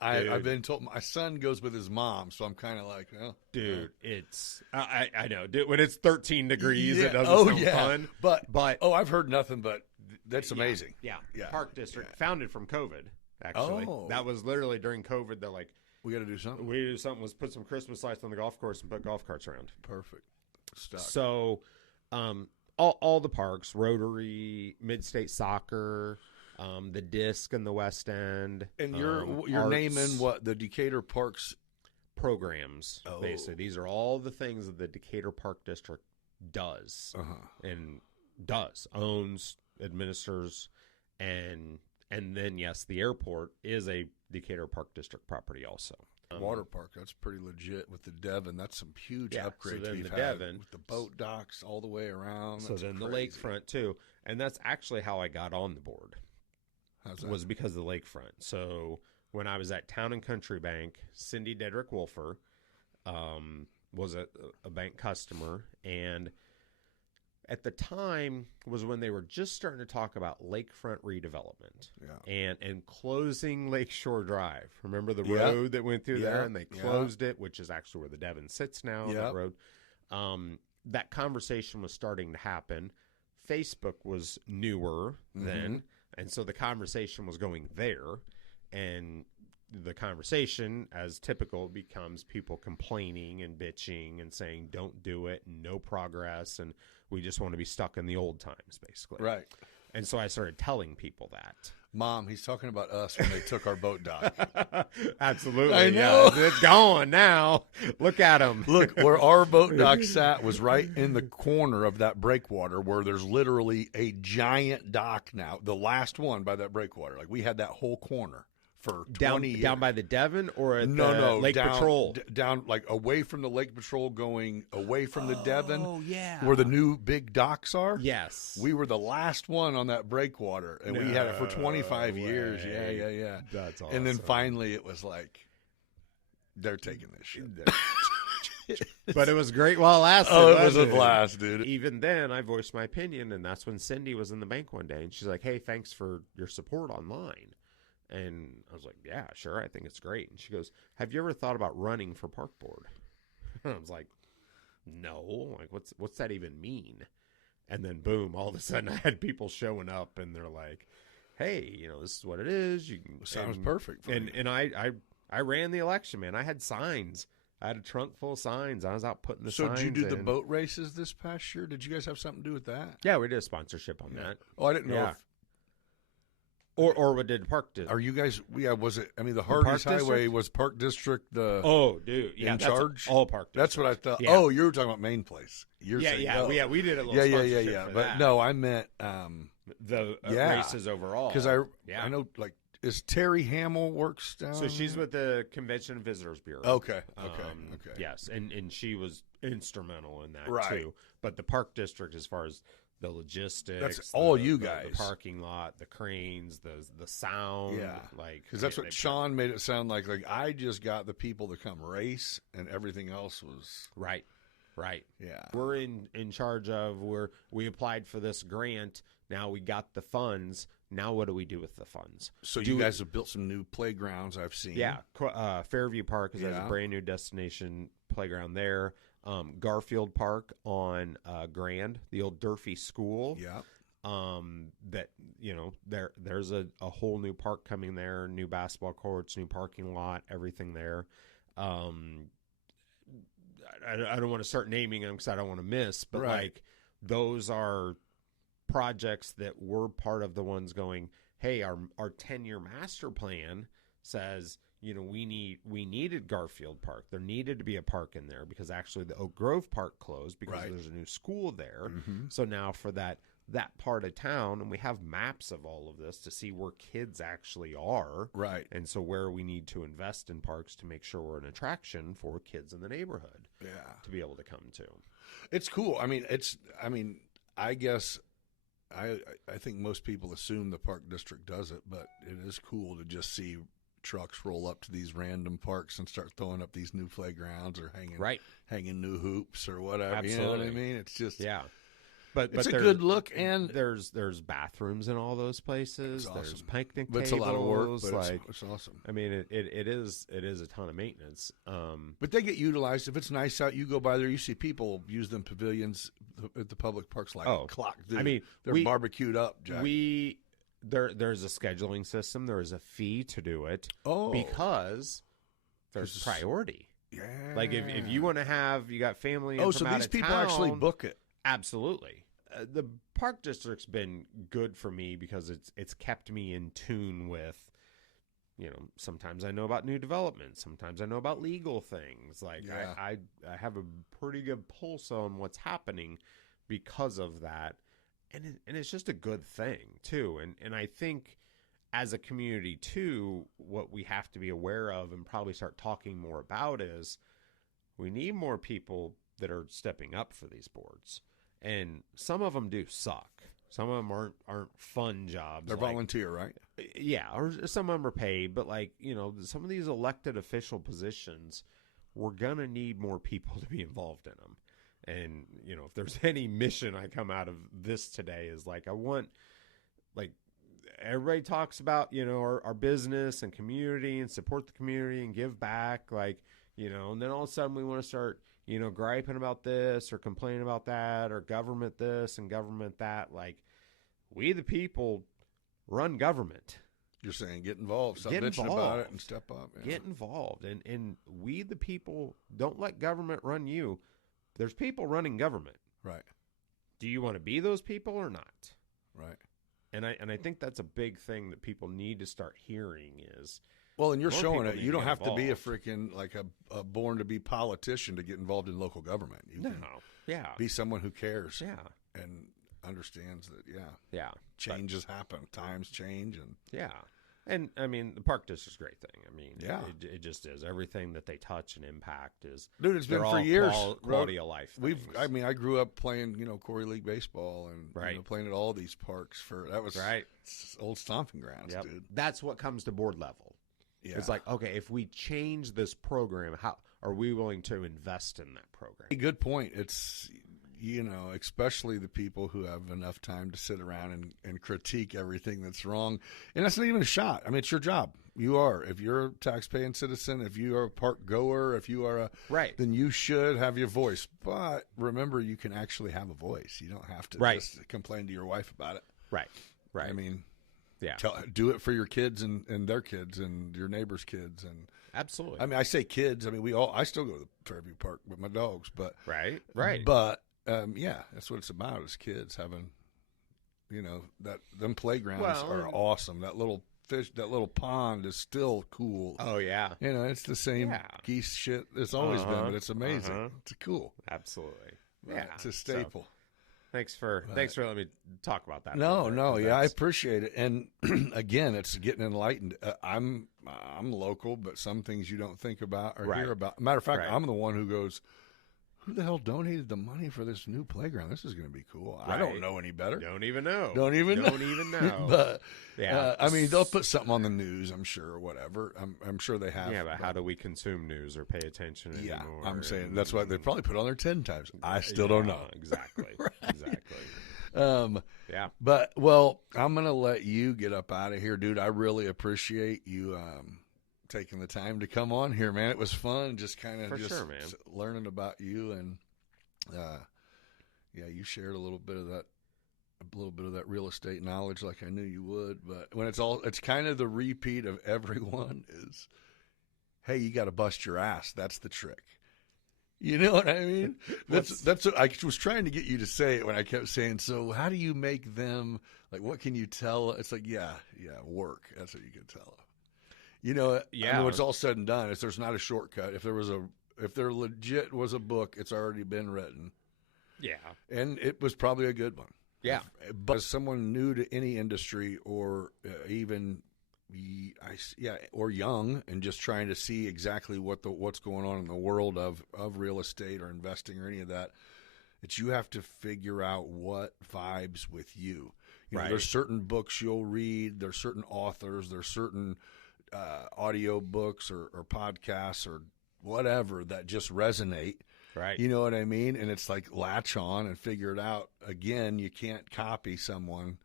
I've Dude. been told my son goes with his mom, so I'm kind of like, oh, Dude, it's I know. Dude, when it's 13 degrees, Yeah. it doesn't sound fun. But I've heard nothing but that's amazing. Yeah. Yeah. Park District, founded from COVID. Actually, Oh. that was literally during COVID. They're like, We got to do something. we do something was put some Christmas lights on the golf course and put golf carts around. Perfect stuff. So, all the parks, Rotary, Mid-State Soccer, the Disc in the West End, And you're arts naming what the Decatur Parks. programs. Oh. Basically, these are all the things that the Decatur Park District does and owns, administers, and then yes, the airport is a Decatur Park District property also. Water park, that's pretty legit with the Devon. That's some huge Yeah, upgrades so then we've the had Devon- with the boat docks all the way around. So That's then the crazy. lakefront too, and that's actually how I got on the board. How's that? Was because of the lakefront. So when I was at Town and Country Bank, Cindy Dedrick Wolfer was a bank customer, and at the time was when they were just starting to talk about lakefront redevelopment and closing Lakeshore Drive. Remember the road that went through there, and they closed it, which is actually where the Devon sits now. That road. That conversation was starting to happen. Facebook was newer then, and so the conversation was going there, and the conversation, as typical, becomes people complaining and bitching and saying don't do it, no progress, and we just want to be stuck in the old times, basically. Right. And so I started telling people that. Mom, he's talking about us when they took our boat dock. Absolutely. I know. Yeah, it's gone now. Look at them. Look, where our boat dock sat was right in the corner of that breakwater where there's literally a giant dock now, the last one by that breakwater. Like, we had that whole corner for 20 years. Down by the Devon or at No, the Lake down, Patrol? down, like, away from the Lake Patrol, going away from the Devon. Oh, yeah. Where the new big docks are. Yes. We were the last one on that breakwater, and we had it for 25 years. Yeah. That's awesome. And then finally it was like, they're taking this shit. But it was great while it lasted. Oh, it was a wasn't blast, dude. Even then, I voiced my opinion, and that's when Cindy was in the bank one day, and she's like, hey, thanks for your support online. And I was like, yeah, sure, I think it's great. And she goes, have you ever thought about running for park board? And I was like, no. Like, what's that even mean? And then, boom, all of a sudden I had people showing up, and they're like, hey, this is what it is. You can, Sounds perfect for me. And I ran the election, man. I had signs. I had a trunk full of signs. I was out putting the So signs did you do the in. boat races this past year? Did you guys have something to do with that? Yeah, we did a sponsorship on that. Oh, I didn't know. Yeah. If, Or what did Park do? are you guys? Yeah, was it? I mean, the Park Hardee's Highway District? was Park District. The Oh, dude, yeah, in that's charge? all Park. That's what I thought. Yeah. Oh, you were talking about Main Place. You're Yeah, saying, yeah, oh. we did a little yeah. sponsorship for But that. no, I meant the yeah. races overall. because Yeah. I know, like, is Terry Hamill works down? So she's with the Convention and Visitors Bureau. Okay. Yes, and she was instrumental in that Right. too. But the Park District, as far as the logistics, That's all you the guys. parking lot, the cranes, the sound, Yeah. like Because that's they- what they- Sean made it sound like. Like, I just got the people to come race, and everything else was Right. yeah. We're in charge of we applied for this grant. Now we got the funds. Now what do we do with the funds? So you guys have built some new playgrounds. I've seen. Yeah, Fairview Park has Yeah. a brand new destination playground there. Garfield Park on Grand, the old Durfee School. Yeah. That there's a whole new park coming there, new basketball courts, new parking lot, everything there. I don't want to start naming them because I don't want to miss, but Right. like those are projects that were part of the ones going, hey, our 10-year master plan says, we needed Garfield Park. There needed to be a park in there because actually the Oak Grove Park closed because Right. there's a new school there. Mhm. So now for that part of town, and we have maps of all of this to see where kids actually are. Right. And so where we need to invest in parks to make sure we're an attraction for kids in the neighborhood Yeah. to be able to come to. It's cool. I mean, I guess I think most people assume the park district does it, but it is cool to just see trucks roll up to these random parks and start throwing up these new playgrounds or hanging new hoops or whatever. Absolutely. You know what I mean? It's just Yeah. But it's a there's- good look, and there's bathrooms in all those places. It's There's awesome. picnic but it's tables. a lot of work. But like, it's awesome. I mean, it is a ton of maintenance. But they get utilized. If it's nice out, you go by there, you see people use them pavilions at the public parks like clock. Dude, I mean, they're barbecued up, Jack. There's a scheduling system. There is a fee to do it. Because there's priority. Yeah. Like if you want to have, you got family. And so from out these of people town, actually book it. Absolutely. The park district's been good for me because it's kept me in tune with, sometimes I know about new developments. Sometimes I know about legal things. Like I have a pretty good pulse on what's happening because of that. And it's just a good thing too. And I think as a community too, what we have to be aware of and probably start talking more about is we need more people that are stepping up for these boards. And some of them do suck. Some of them aren't fun jobs. They're volunteer, right? Yeah, or some of them are paid. But some of these elected official positions, we're going to need more people to be involved in them. And, if there's any mission I come out of this today is I want, everybody talks about, our business and community and support the community and give back, and then all of a sudden we want to start, griping about this or complaining about that or government this and government that. We the people run government. You're saying get involved, stop bitching about it and step up. Yeah. Get involved. And we the people, don't let government run you. There's people running government. Right. Do you want to be those people or not? Right. And I think that's a big thing that people need to start hearing is, well, and you're more showing people it. need You to don't get have to be a involved. freaking a born to be politician to get involved in local government. You can Yeah. be someone who cares. Yeah. And understands that. Yeah. Yeah. Changes happen. Times change, and Yeah. And I mean, the park district's a great thing. I mean, yeah, it just is. Everything that they touch and impact is, dude. It's been they're for all years. quality of life. Things. I grew up playing, Corey League baseball and Right. playing at all these parks that was right. Old stomping grounds, Yep. dude. That's what comes to board level. Yeah. It's okay, if we change this program, how are we willing to invest in that program? Good point. It's, especially the people who have enough time to sit around and critique everything that's wrong. And that's not even a shot. I mean, it's your job. You are. If you're a taxpaying citizen, if you are a park goer, if you are right, then you should have your voice. But remember, you can actually have a voice. You don't have to just complain to your wife about it. Right. I mean, yeah. Do it for your kids and their kids and your neighbors' kids. And absolutely. I mean, I say kids. I mean, I still go to the Fairview Park with my dogs, but right. But yeah, that's what it's about. Is kids having, them playgrounds are awesome. That little pond is still cool. Oh yeah. It's the same geese shit it's always been, but it's amazing. It's cool. Absolutely. Right. Yeah. It's a staple. So, thanks for letting me talk about that. No, yeah, I appreciate it. And again, it's getting enlightened. I'm local, but some things you don't think about or hear about. Matter of fact, I'm the one who goes, who the hell donated the money for this new playground? This is going to be cool. I don't know any better. Don't even know. Don't even know. But yeah, I mean, they'll put something on the news, I'm sure, or whatever. I'm sure they have. Yeah, but how do we consume news or pay attention anymore? Yeah, I'm saying that's why they probably put on there 10 times. I still don't know. Exactly. Exactly. Yeah. But, well, I'm going to let you get up out of here, dude. I really appreciate you taking the time to come on here, man. It was fun just kind of learning about you. And, you shared a little bit of that real estate knowledge like I knew you would. But when it's kind of the repeat of everyone is, hey, you got to bust your ass. That's the trick. You know what I mean? That's what I was trying to get you to say it when I kept saying, so how do you make them, what can you tell? It's work. That's what you can tell them. I mean, when it's all said and done, there's not a shortcut. If there legit was a book, it's already been written. Yeah. And it was probably a good one. Yeah. But as someone new to any industry or even or young and just trying to see exactly what's going on in the world of real estate or investing or any of that, it's you have to figure out what vibes with you. There's certain books you'll read, there's certain authors, there's certain audio books or podcasts or whatever that just resonate. Right. You know what I mean? And it's like latch on and figure it out. Again, you can't copy someone.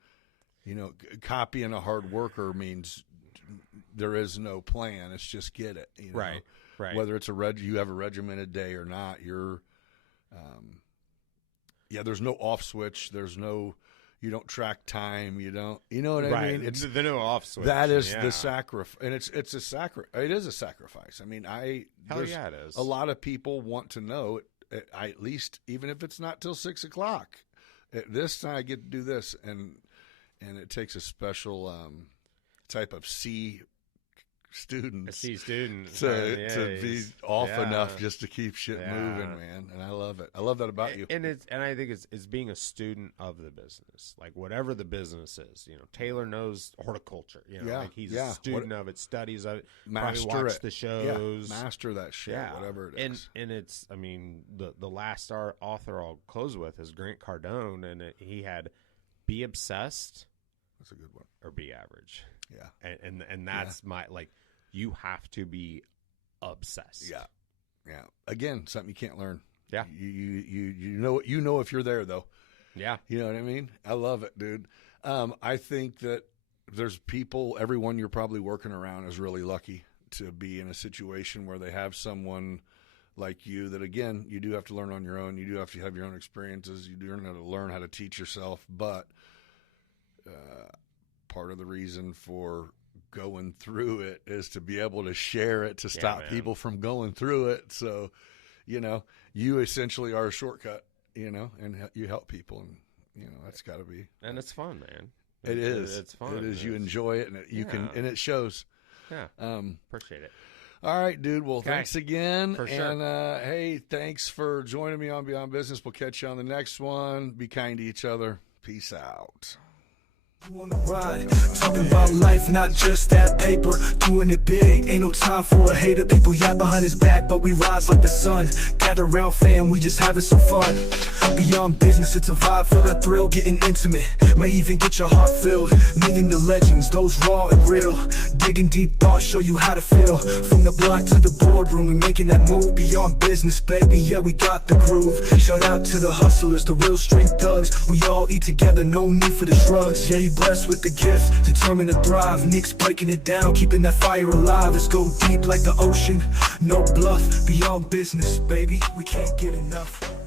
You know, copying a hard worker means there is no plan. It's just get it. You know? Right. Right. Whether it's you have a regimented day or not, you're, there's no off switch. There's no, you don't track time. You don't, you know what I mean? It's the no off switch. That is the sacrifice, and it's a It is a sacrifice. I mean, Hell yeah, it is. A lot of people want to know. At least, even if it's not till 6 o'clock, at this time I get to do this, and it takes a special type of C student to be off enough just to keep shit moving, man. And I love it. I love that about you. And I think it's being a student of the business, like whatever the business is. You know, Taylor knows horticulture. You know, like he's a student of it, studies of it, master watch the shows, master that shit, whatever it is. And it's, I mean, the last author I'll close with is Grant Cardone, and he had Be Obsessed. That's a good one. Or Be Average. Yeah. And that's my, like, you have to be obsessed. Yeah. Yeah. Again, something you can't learn. Yeah. You know if you're there though. Yeah. You know what I mean? I love it, dude. I think that there's everyone you're probably working around is really lucky to be in a situation where they have someone like you that, again, you do have to learn on your own. You do have to have your own experiences. You do have to learn how to teach yourself. But part of the reason for going through it is to be able to share it, to stop people from going through it. So, you know, you essentially are a shortcut, you know, and you help people, and, you know, that's got to be. And it's fun, man. It is. It's fun. It is. You enjoy it, and you can, and it shows. Yeah. Appreciate it. All right, dude. Well, thanks again. For sure. And, hey, thanks for joining me on Beyond Business. We'll catch you on the next one. Be kind to each other. Peace out. You on the ride, talking about life, not just that paper. Doing it big, ain't no time for a hater. People yap behind his back, but we rise like the sun. Gather round, fam, we just having some fun. Beyond business, it's a vibe, feel that thrill, getting intimate. May even get your heart filled. Meeting the legends, those raw and real. Digging deep thoughts, show you how to feel. From the block to the boardroom, we making that move. Beyond business, baby, yeah, we got the groove. Shout out to the hustlers, the real street thugs. We all eat together, no need for the shrugs. Yeah, you blessed with the gift, determined to thrive. Nick's breaking it down, keeping that fire alive. Let's go deep like the ocean, no bluff. Beyond business, baby, we can't get enough.